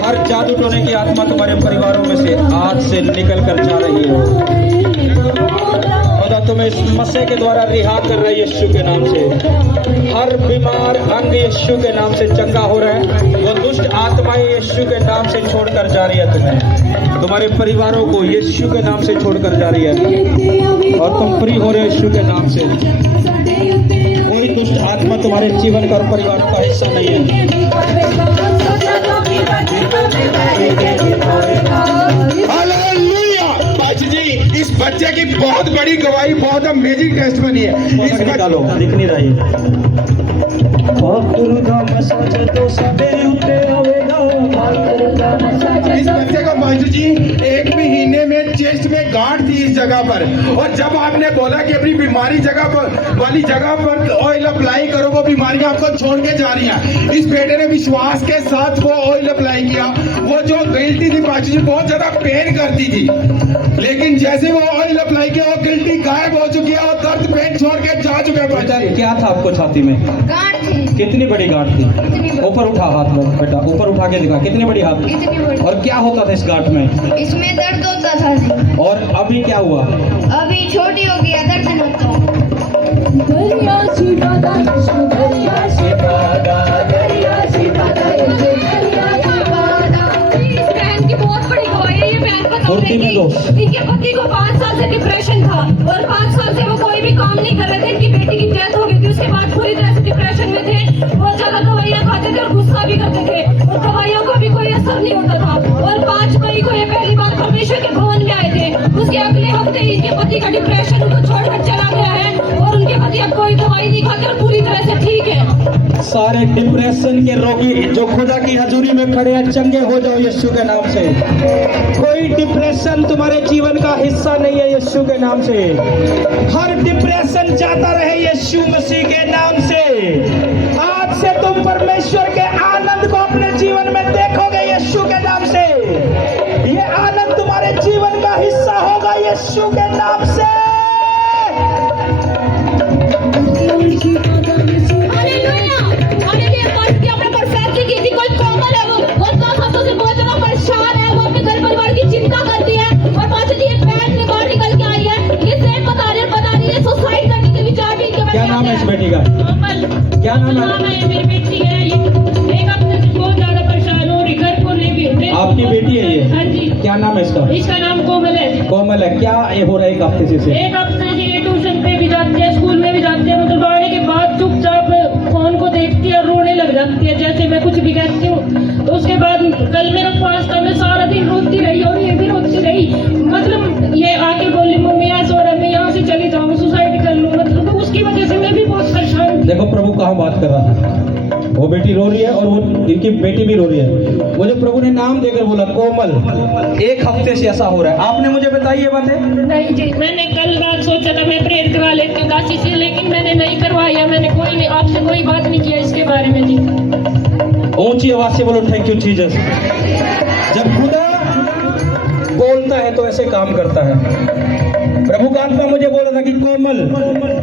हर जादू टोने की आत्मा तुम्हारे परिवारों में से आज से निकल कर जा रही है। खुदा तुम्हें इस मसीह के द्वारा रिहा कर रहा है यीशु के नाम से। हर बीमार अंग यीशु के नाम से चंगा हो रहा है। वो दुष्ट आत्माएं यीशु के नाम से छोड़कर जा रही है तुम्हें, तुम्हारे परिवारों को यीशु के नाम से छोड़कर जा रही है और तुम फ्री हो रहे हो यीशु के नाम से। कोई दुष्ट आत्मा तुम्हारे जीवन का और परिवार का हिस्सा नहीं है। हालेलुया। पाजी जी इस बच्चे की बहुत बड़ी गवाही, बहुत अमेजिंग टेस्ट बनी है। इस निकालो, दिख नहीं रही। इस बच्चे को पाजी जी 1 महीने में चेस्ट में गांठ थी इस जगह पर, और जब आपने बोला कि अपनी बीमारी जगह पर वाली जगह पर ऑयल अप्लाई करो वो बीमारियां आपको छोड़ के जा रही हैं, इस बेटे ने विश्वास के साथ वो ऑयल अप्लाई किया। वो जो गिल्टी थी पाजी जी बहुत ज्यादा पेन करती थी, लेकिन जैसे वो ऑयल अप्लाई किया वो गिल्टी गायब हो चुकी है और दर्द पेन छोड़ के जा चुका है। बेटा क्या था आपको छाती में? गांठ थी। कितनी बड़ी गांठ थी? ऊपर उठा हाथ में बेटा, ऊपर उठा के दिखा कितनी बड़ी हाथ। इतनी बड़ी। और क्या होता था इस गांठ में? इसमें दर्द होता था। और अभी क्या हुआ? अभी छोटी हो गया, दर्द नहीं होता। इस बहन की बहुत बड़ी गवाही है। ये बहन बता फुर्ती रही में थी दो। इनके पति को 5 साल से डिप्रेशन था और 5 साल से वो कोई भी काम नहीं कर रहे थे। इनकी बेटी की डेथ हो गई थी, उसके बाद पूरी तरह से डिप्रेशन में थे। बहुत ज्यादा दवाइयाँ खाते थे और गुस्सा भी करते थे और दवाइयों का भी कोई असर नहीं होता था। और 5 मई को ये पहली बार परमेश्वर के भवन में आए थे। उसके अगले हफ्ते ही इनके पति का डिप्रेशन उनको छोड़कर चला गया है और उनके पति अब कोई दवाई नहीं खाते और पूरी तरह से ठीक है। सारे डिप्रेशन के रोगी जो खुदा की हजूरी में खड़े हैं चंगे हो जाओ यीशु के नाम से। कोई डिप्रेशन तुम्हारे जीवन का हिस्सा नहीं है यीशु के नाम से। हर डिप्रेशन जाता रहे यीशु मसीह के नाम से। आज से तुम परमेश्वर के आनंद को अपने जीवन में देखोगे यीशु के नाम से। ये आनंद तुम्हारे जीवन का हिस्सा होगा यीशु के नाम से। हालेलुया। हालेलुया। पास्टर जी आपने परफेक्ट है इस बेटी का? कोमल। क्या नाम है? मेरी बेटी है ये। एक हफ्ते से बहुत ज्यादा परेशान हो रही, घर को नहीं भी। आपकी बेटी है ये? हाँ जी। क्या नाम है इसका? इसका नाम कोमल है जी। कोमल है। क्या ये हो रहा है एक हफ्ते से? एक हफ्ते से ये ट्यूशन पे भी जाती है, स्कूल में भी जाती है, मतलब आने के बाद चुपचाप फोन को देखती है और रोने लग जाती है जैसे मैं कुछ भी कहती हूँ। तो उसके बाद कल मेरा पास था, मैं सारा दिन रोती रही और ये भी रोती रही। मतलब ये आके बोली मम्मी ऐसा हो रहा है, मैं यहाँ से चली जाऊँ, सुसाइड कर लूँ। मतलब तो उसकी वजह से मैं भी बहुत परेशान हूँ। देखो प्रभु कहाँ बात कर रहा था। वो बेटी रो रही है और वो इनकी बेटी भी रो रही है। मुझे प्रभु ने नाम देकर बोला कोमल, एक हफ्ते से ऐसा हो रहा है। आपने मुझे बताई ये बातें? नहीं जी, मैंने कल रात सोचा था मैं प्रेयर करवा लेती हूँ काशी से, लेकिन मैंने नहीं करवाया। मैंने कोई नहीं, आपसे कोई बात नहीं किया इसके बारे में जी। ऊंची आवाज से बोलो थैंक यू जीसस। जब खुदा बोलता है तो ऐसे काम करता है। प्रभु का आत्मा मुझे बोल रहा था कि कोमल,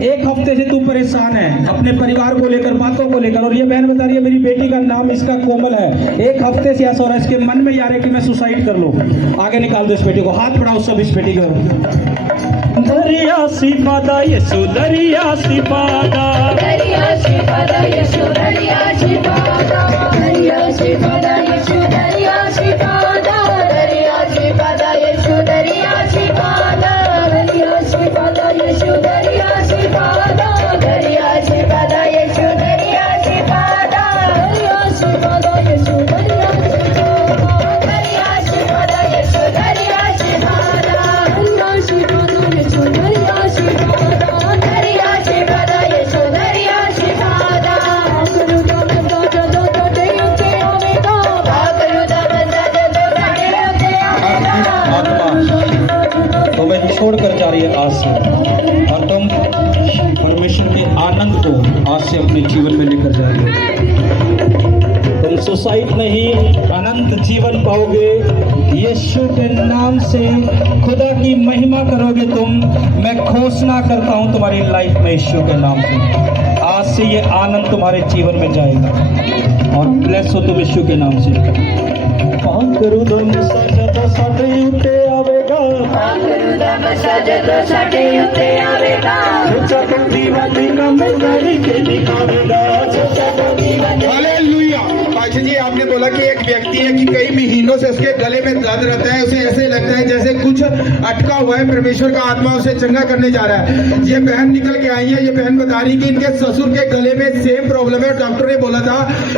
एक हफ्ते से तू परेशान है अपने परिवार को लेकर, बातों को लेकर। और ये बहन बता रही है मेरी बेटी का नाम इसका कोमल है। एक हफ्ते से ऐसा हो रहा है, इसके मन में ये आ रहा है कि मैं सुसाइड कर लूं। आगे निकाल दो इस बेटी को, हाथ बढ़ाओ सब इस बेटी को। दरिया सिपादा यीशु, दरिया सिपादा, दरिया शिफादा यीशु, दरिया शिफादा, दरिया शिफादा यीशु, दरिया शिफादा, दरिया शिफादा यीशु, दरिया शिफादा, दरिया शिफादा यीशु, दरिया शिफादा, दरिया शिफादा यीशु, दरिया शिफादा, दरिया शिफादा यीशु, दरिया शिफादा, दरिया शिफादा यीशु, दरिया शिफादा, दरिया शिफादा यीशु, दरिया शिफादा, दरिया शिफादा यीशु, दरिया शिफादा। करुणा बंदा जो टोटे उते आवेगा, करुणा बंदा जो टोटे उते आवेगा। तुम्हें छोड़कर जा रही है आज से, और तुम परमेश्वर के आनंद को आज से अपने जीवन में लेकर जा रही हो। तुम सुसाइड नहीं, अनंत जीवन पाओगे। यीशु के नाम से खुदा की महिमा करोगे तुम। मैं घोषणा करता हूँ तुम्हारी लाइफ में यीशु के नाम से आज से ये आनंद तुम्हारे जीवन में जाएगा। और ब्लेस हो तुम यीशु के नाम से। करुदम सजदा साडे उते आवेगा, करुणा मसाज तो साडे उते आवेगा, सोचा तो दीवानी का मेरी के दिखावेगा, सोचा तो दीवानी। हालेलुया। पाशा जी आपने बोला कि एक व्यक्ति है कि कई महीनों से उसके गले में दर्द रहता है, उसे ऐसे लगता है जैसे कुछ अटका हुआ है। परमेश्वर का आत्मा उसे चंगा करने जा रहा है। ये बहन निकल के आई है। ये बहन बता रही कि इनके ससुर के गले में सेम प्रॉब्लम है। डॉक्टर ने बोला था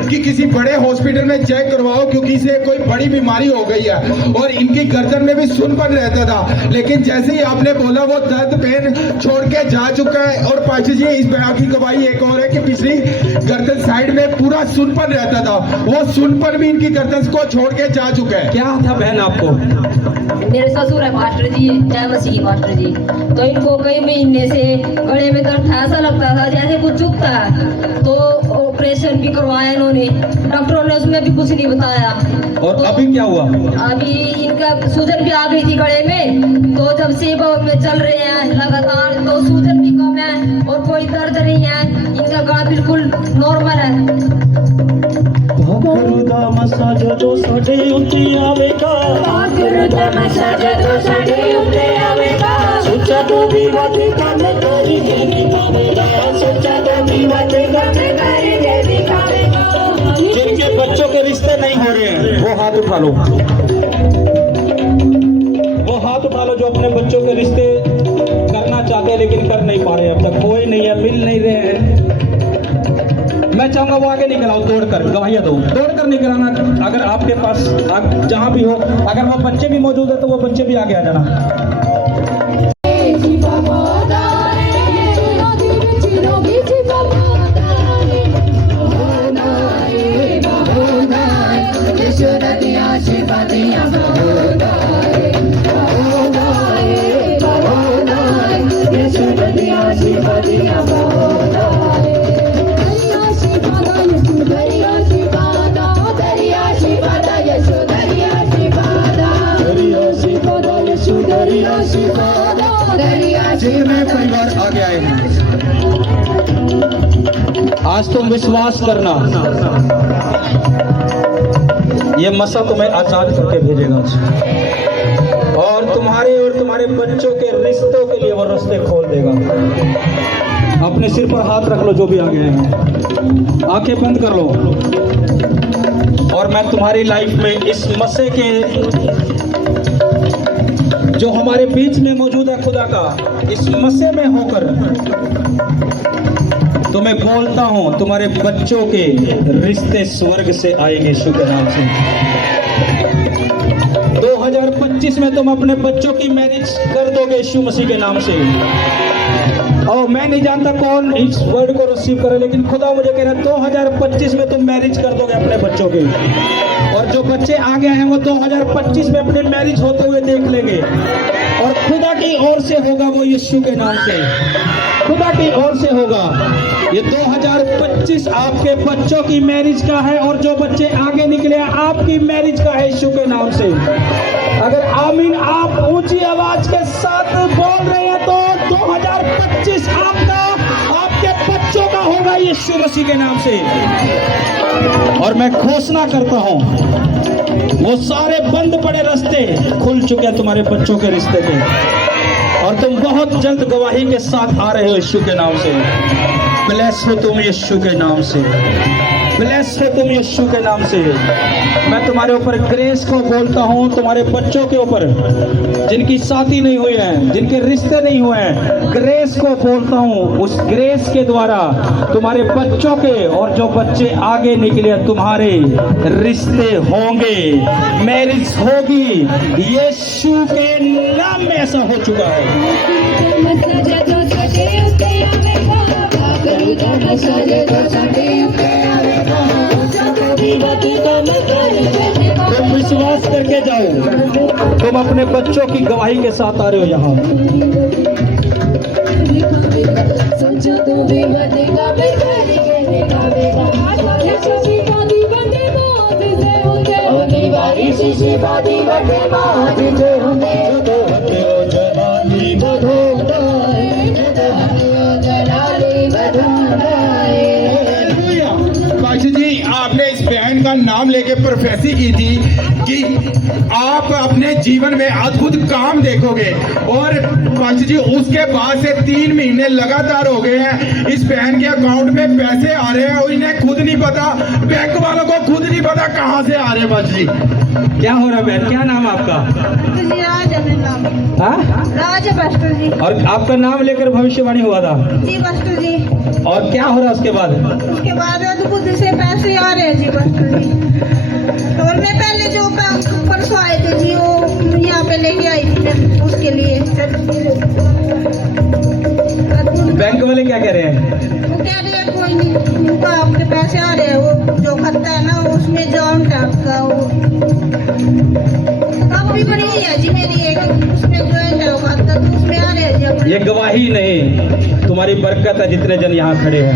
कि किसी बड़े हॉस्पिटल में चेक करवाओ क्योंकि इसे कोई बड़ी बीमारी हो गई है। और इनकी गर्दन में भी सुनपन रहता था, लेकिन जैसे ही आपने बोला वो दर्द पेन छोड़ के जा चुका है। और पाशा जी इस बहन की गवाही एक और है कि पिछली गर्दन साइड में पूरा सुनपन रहता था, वो सुनपन भी इनकी गर्दन को छोड़ के जा चुका है। क्या था बहन आपको? मेरे ससुर है मास्टर जी, जय मसीह मास्टर जी। तो इनको कई महीने से गले में दर्द था, ऐसा लगता था जैसे कुछ चुभता है। तो ऑपरेशन भी करवाया इन्होंने, डॉक्टरों ने उसमें भी कुछ नहीं बताया। और तो अभी क्या हुआ? अभी इनका सूजन भी आ गई थी गले में। तो जब सेवा में चल रहे हैं लगातार, तो सूजन भी कम है और कोई दर्द नहीं है। इनका गला बिल्कुल नॉर्मल है। करुदा मसाज जो साडे उते आवेगा, करुणा मसाज तो साडे उते आवेगा, सोचा तो दीवानी का मेरी के दिखावेगा, सोचा तो दीवानी का। करके दिखावेगा। जिनके बच्चों के रिश्ते नहीं हो रहे हैं वो हाथ उठा लो, वो हाथ उठा लो जो अपने बच्चों के रिश्ते करना चाहते हैं लेकिन कर नहीं पा रहे, अब तक कोई नहीं है, मिल नहीं रहे हैं। मैं चाहूंगा वो आगे निकल आओ, दौड़कर गवाहियां दो, दौड़कर निकल आना। अगर आपके पास आप जहां भी हो, अगर वो बच्चे भी मौजूद है तो वो बच्चे भी आगे आ जाना। जी में परिवार आगे आए हैं। आज तुम विश्वास करना, ये मसा तुम्हें आजाद करके भेजेगा। और तुम्हारे बच्चों के रिश्तों के लिए वो रास्ते खोल देगा। अपने सिर पर हाथ रख लो जो भी आ गए हैं, आंखें बंद कर लो। और मैं तुम्हारी लाइफ में इस मसे के जो हमारे बीच में मौजूद है खुदा का, इस मसे में होकर तो मैं बोलता हूं तुम्हारे बच्चों के रिश्ते स्वर्ग से आएंगे यीशु के नाम से। 2025 में तुम अपने बच्चों की मैरिज कर दोगे यीशु मसीह के नाम से। और मैं नहीं जानता कौन इस वर्ड को रिसीव करे, लेकिन खुदा मुझे कह रहा है 2025 में तुम मैरिज कर दोगे अपने बच्चों की। और जो बच्चे आ गए हैं वो 2025 में अपने मैरिज होते हुए देख लेंगे। और खुदा की ओर से होगा वो यीशु के नाम से, खुदा की ओर से होगा। ये 2025 आपके बच्चों की मैरिज का है, और जो बच्चे आगे निकले आपकी मैरिज का है यीशु के नाम से। अगर आमीन आप ऊंची आवाज के साथ बोल रहे हैं तो 2025 आपका, आपके बच्चों का होगा यीशु मसीह के नाम से। और मैं घोषणा करता हूं वो सारे बंद पड़े रास्ते खुल चुके हैं तुम्हारे बच्चों के रिश्ते के, और तुम बहुत जल्द गवाही के साथ आ रहे हो यीशु के नाम से। ब्लेस हो तुम यीशु के नाम से, ब्लेस हो तुम यीशु के नाम से। मैं तुम्हारे ऊपर ग्रेस को बोलता हूँ, तुम्हारे बच्चों के ऊपर जिनकी शादी नहीं हुई है, जिनके रिश्ते नहीं हुए हैं, ग्रेस को बोलता हूँ। उस ग्रेस के द्वारा तुम्हारे बच्चों के और जो बच्चे आगे निकले तुम्हारे रिश्ते होंगे, मैरिज होगी। यीशु के नाम में ऐसा हो चुका है। तुम विश्वास करके जाओ, तुम अपने बच्चों की गवाही के साथ आ रहे हो यहाँ। पाशा जी, आपने इस बहन का नाम लेके प्रोफेसी की थी कि आप अपने जीवन में अद्भुत काम देखोगे। और पाशा जी, उसके बाद से 3 महीने लगातार हो गए हैं, इस बहन के अकाउंट में पैसे आ रहे हैं और इन्हें खुद नहीं पता, बैंक वालों को खुद नहीं पता कहाँ से आ रहे हैं। पाशा जी, क्या हो रहा है बहन, क्या नाम है आपका? राज है मेरा नाम। हाँ? राज है पास्टर जी। और आपका नाम लेकर भविष्यवाणी हुआ था जी पास्टर जी। और क्या हो रहा है उसके बाद? उसके बाद अद्भुत से पैसे आ रहे हैं जी पास्टर जी। और मैं पहले जो परसों आए थे जी, वो यहाँ पे लेके आई थी मैं उसके लिए। बैंक वाले क्या कह रहे हैं? वो कह रहे हैं कोई नहीं, उनका आपके पैसे आ रहे हैं, वो जो खाता है ना उसमें जॉइंट है आपका। वो कंपनी बनी हुई है जी मेरी एक, उसमें जॉइंट है वो खाता, तो उसमें आ रहे हैं जी अपने। ये गवाही नहीं, तुम्हारी बरकत है। जितने जन यहाँ खड़े हैं,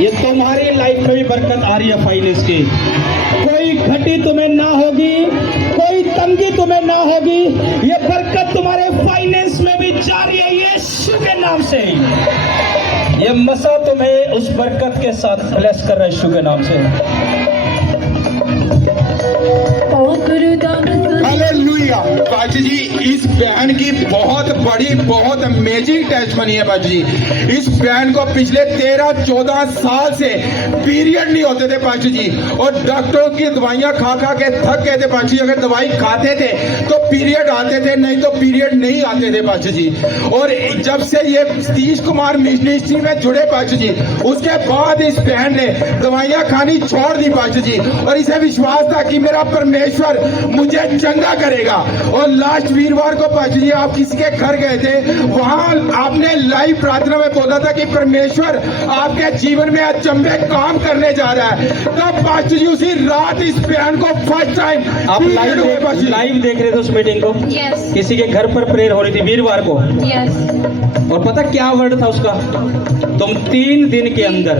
ये तुम्हारी लाइफ में भी बरकत आ रही है फाइनेंस की। कोई घटी तुम्हें ना होगी, कोई तंगी तुम्हें ना होगी। ये बरकत तुम्हारे फाइनेंस में भी जारी है यीशु के नाम से। ये मसा तुम्हें उस बरकत के साथ ब्लेस कर रहा है यीशु के नाम से। हालेलुया। पाजी जी, इस बहन की बहुत बड़ी, बहुत अमेजिंग टेस्टमनी है। पाजी जी, इस बहन को पिछले 13-14 साल से पीरियड नहीं होते थे पाजी जी, और डॉक्टरों की दवाइयां खा खा के थक गए थे पाजी जी। अगर दवाई खाते थे तो पीरियड आते थे, नहीं तो पीरियड नहीं आते थे पाजी जी। और जब से ये सतीश कुमार मिनिस्ट्री में जुड़े पाजी जी, उसके बाद इस बहन ने दवाइयां खानी छोड़ दी पाजी जी, और इसे विश्वास था कि मेरा परमेश्वर मुझे चंगा करेगा। और लास्ट वीरवार को पाजी जी आप किसी के घर गए थे, वहां आपने लाइव प्रार्थना में बोला था कि परमेश्वर आपके जीवन में अचंभे काम करने जा रहा है। तब पाजी जी उसी रात इस बहन को फर्स्ट टाइम आप लाइव देख रहे थे उस मीटिंग को? यस किसी के घर पर प्रेयर हो रही थी वीरवार को, यस। और पता क्या वर्ड था उसका? तुम 3 दिन के अंदर,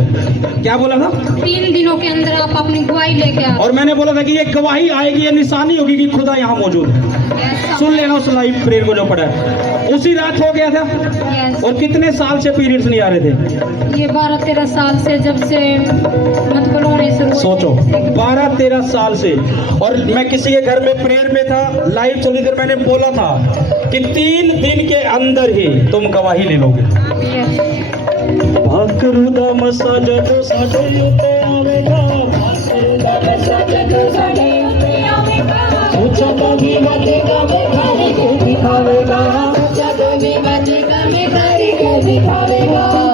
क्या बोला था? 3 दिनों के अंदर आप अपनी गवाही लेके आओ। और मैंने बोला था कि ये गवाही आएगी, ये निशानी होगी कि खुदा यहाँ मौजूद है। सुन लेना उस लाइव प्रेयर को जो पढ़ा है। उसी रात हो गया था। यस और कितने साल से पीरियड्स नहीं आ रहे थे? ये 12-13 साल से जब से मतलब होने शुरू हुए। सोचो 12-13 साल से। और मैं किसी के घर में प्रेयर में था, लाइव चली देर मैंने बोला था कि 3 दिन के अंदर ही तुम गवाही ले लोगे। यस भाकरुदा मसाज तो साडे उते आवेगा, ऊंचा बागी बातेगा में खाने के दिखावेगा,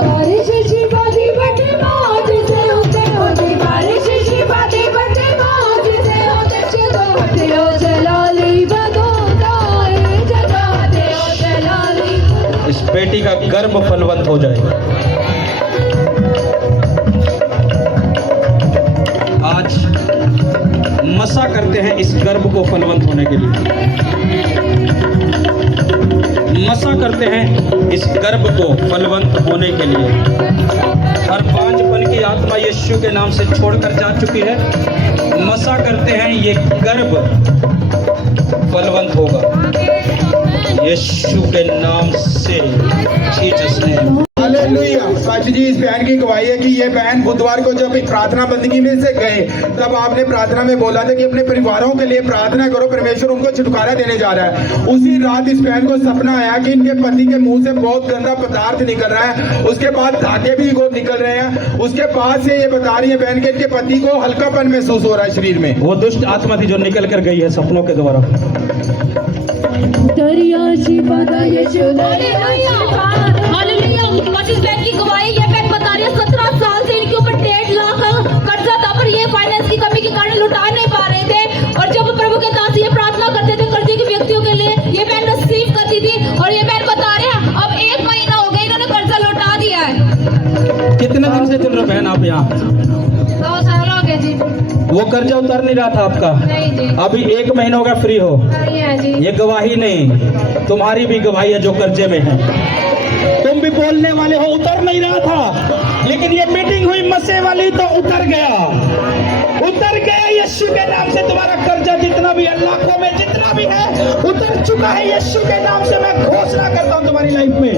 बारिश सी बाती बटे मौज से होते होते, बारिश सी बाती बटे मौज से होते, जगाते हो जलाली बदोदाए, जगाते हो जलाली। इस बेटी का गर्भ फलवंत हो जाएगा। आज मसा करते हैं इस गर्भ को फलवंत होने के लिए। मसा करते हैं इस गर्भ को फलवंत होने के लिए। हर बांझपन की आत्मा यीशु के नाम से छोड़कर जा चुकी है। मसा करते हैं ये गर्भ फलवंत होगा यीशु के नाम से। Jesus name. हालेलुया। साक्षी जी, इस बहन की गवाही है कि ये बहन बुधवार को जब प्रार्थना बंदगी में से गए तब आपने प्रार्थना में बोला था कि अपने परिवारों के लिए प्रार्थना करो, परमेश्वर उनको छुटकारा देने जा रहा है। उसी रात इस बहन को सपना आया कि इनके पति के मुंह से बहुत गंदा पदार्थ निकल रहा है, उसके बाद धागे भी निकल रहे हैं। उसके बाद से ये बता रही है बहन के इनके पति को हल्कापन महसूस हो रहा है शरीर में। वो दुष्ट आत्मा थी जो निकल कर गई है सपनों के द्वारा। दरिया सी बाता यीशु हालेलुया। बस इस बहन की गवाही ये बहन बता रही है 17 साल से इनके ऊपर 1.5 लाख कर्जा था, पर ये फाइनेंस की कमी के कारण लौटा नहीं पा रहे थे। और जब प्रभु के दास ये प्रार्थना करते थे कर्जे के व्यक्तियों के लिए, ये बहन रिसीव करती थी। और ये बहन बता रहे हैं अब 1 महीना हो गया इन्होंने कर्जा लौटा दिया है। कितने दिन से चल रहे बहन आप यहाँ? 2 साल हो गए जी। वो कर्जा उतर नहीं रहा था आपका? नहीं जी, अभी 1 महीना हो गया फ्री हो। नहीं है जी। ये गवाही नहीं, तुम्हारी भी गवाही है जो कर्जे में है। तुम भी बोलने वाले हो उतर नहीं रहा था, लेकिन ये मीटिंग हुई मसे वाली तो उतर गया। उतर गया यीशु के नाम से। तुम्हारा कर्जा जितना भी है, लाखों में जितना भी है, उतर चुका है यीशु के नाम से। मैं घोषणा करता हूँ तुम्हारी लाइफ में।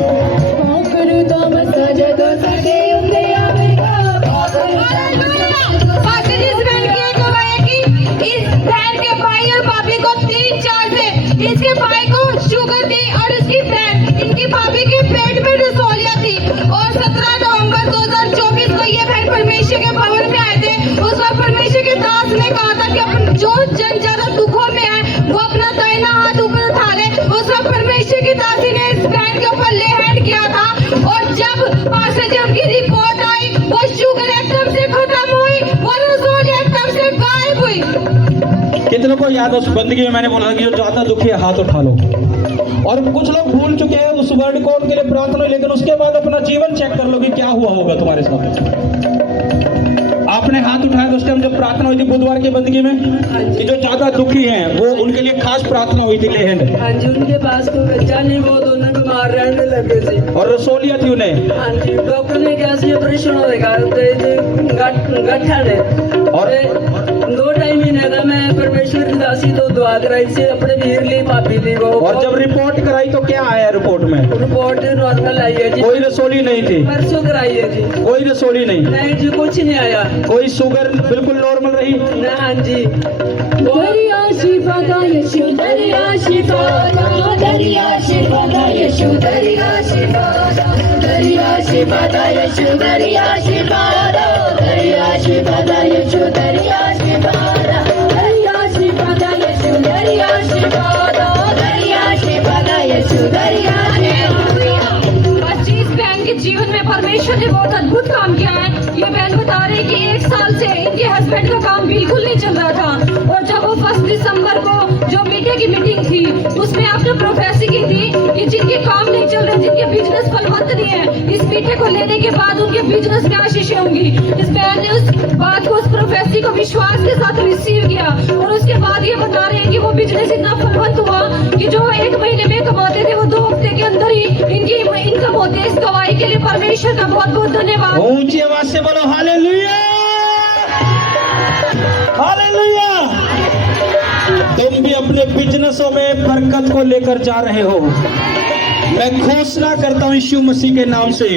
इसके भाई को शुगर थी और इसकी बहन, इनकी भाभी के पेट में रसोलिया थी। और 17 नवंबर 2024 को ये बहन परमेश्वर के भवन में आए थे। उस वक्त परमेश्वर के दास ने कहा था कि जो जन ज्यादा दुखों में है वो अपना दाहिना हाथ ऊपर उठा ले। उस वक्त परमेश्वर की दासी ने इस बहन के ऊपर ले हैंड किया था। और जब पास्टर जी उनकी रिपोर्ट आई, वो शुगर एकदम से खत्म हुई, वो रसोलिया एकदम से गायब हुई। कितनों को याद है उस बंदगी में मैंने बोला कि जो ज्यादा दुखी है हाथ उठा लो। और कुछ लोग भूल चुके हैं उस वर्ड को, उनके लिए प्रार्थना, लेकिन उसके बाद अपना जीवन चेक कर लो कि क्या हुआ होगा तुम्हारे साथ। आपने हाथ उठाया तो उस टाइम जब प्रार्थना हुई थी बुधवार की बंदगी में कि जो ज्यादा दुखी हैं वो उनके लिए खास प्रार्थना हुई थी। ले हैंड। हाँ जी, उनके पास कोई बच्चा नहीं, वो दोनों बीमार रहने लगे थे। और रसोलिया थी उन्हें। हाँ जी, डॉक्टर ने कहा सी ऑपरेशन होगा गठन है। और 2-2.5 महीने का मैं परमेश्वर की दासी तो दुआ कराई से अपने वीर ली भाभी ली। वो और जब रिपोर्ट कराई तो क्या आया रिपोर्ट में? रिपोर्ट नॉर्मल आई है जी। कोई रसोली नहीं थी? परसों कराई है जी। कोई रसोली नहीं? नहीं जी, कुछ नहीं आया। कोई शुगर बिल्कुल नॉर्मल रही? ना। हाँ जी, दरिया सी बाता यीशु, दरिया सी बाता, दरिया सी बाता यीशु, दरिया सी बाता, दरिया सी बाता यीशु, दरिया सी बाता, दरिया सी बाता यीशु, दरिया सी बाता, दरिया सी बाता यीशु, दरिया सी बाता, दरिया सी बाता यीशु, दरिया सी बाता। बस इस बहन के जीवन में परमेश्वर ने बहुत अद्भुत काम किया है। ये बहन बता रही कि 1 साल से इनके हस्बैंड का काम बिल्कुल नहीं चल रहा था। और जब वो 1 दिसंबर को जो मीडिया की मीटिंग थी उसमें आपने प्रोफेसी की थी कि जिनके काम नहीं चल रहे, जिनके बिजनेस फलवंत नहीं है, इस मीठे को लेने के बाद उनके बिजनेस में आशीषें होंगी। इस बहन ने उस बात को, उस प्रोफेसी को विश्वास के साथ रिसीव किया। और उसके बाद ये बता रहे हैं कि वो बिजनेस इतना फलवंत हुआ कि जो 1 महीने में कमाते थे वो 2 हफ्ते के अंदर ही इनकी इनकम होती है। इस गवाही के लिए परमेश्वर का बहुत बहुत धन्यवाद। ऊंची आवाज से बोलो हालेलुया, हालेलुया। तुम भी अपने बिजनेसों में बरकत को लेकर जा रहे हो। मैं घोषणा करता हूं यीशु मसीह के नाम से,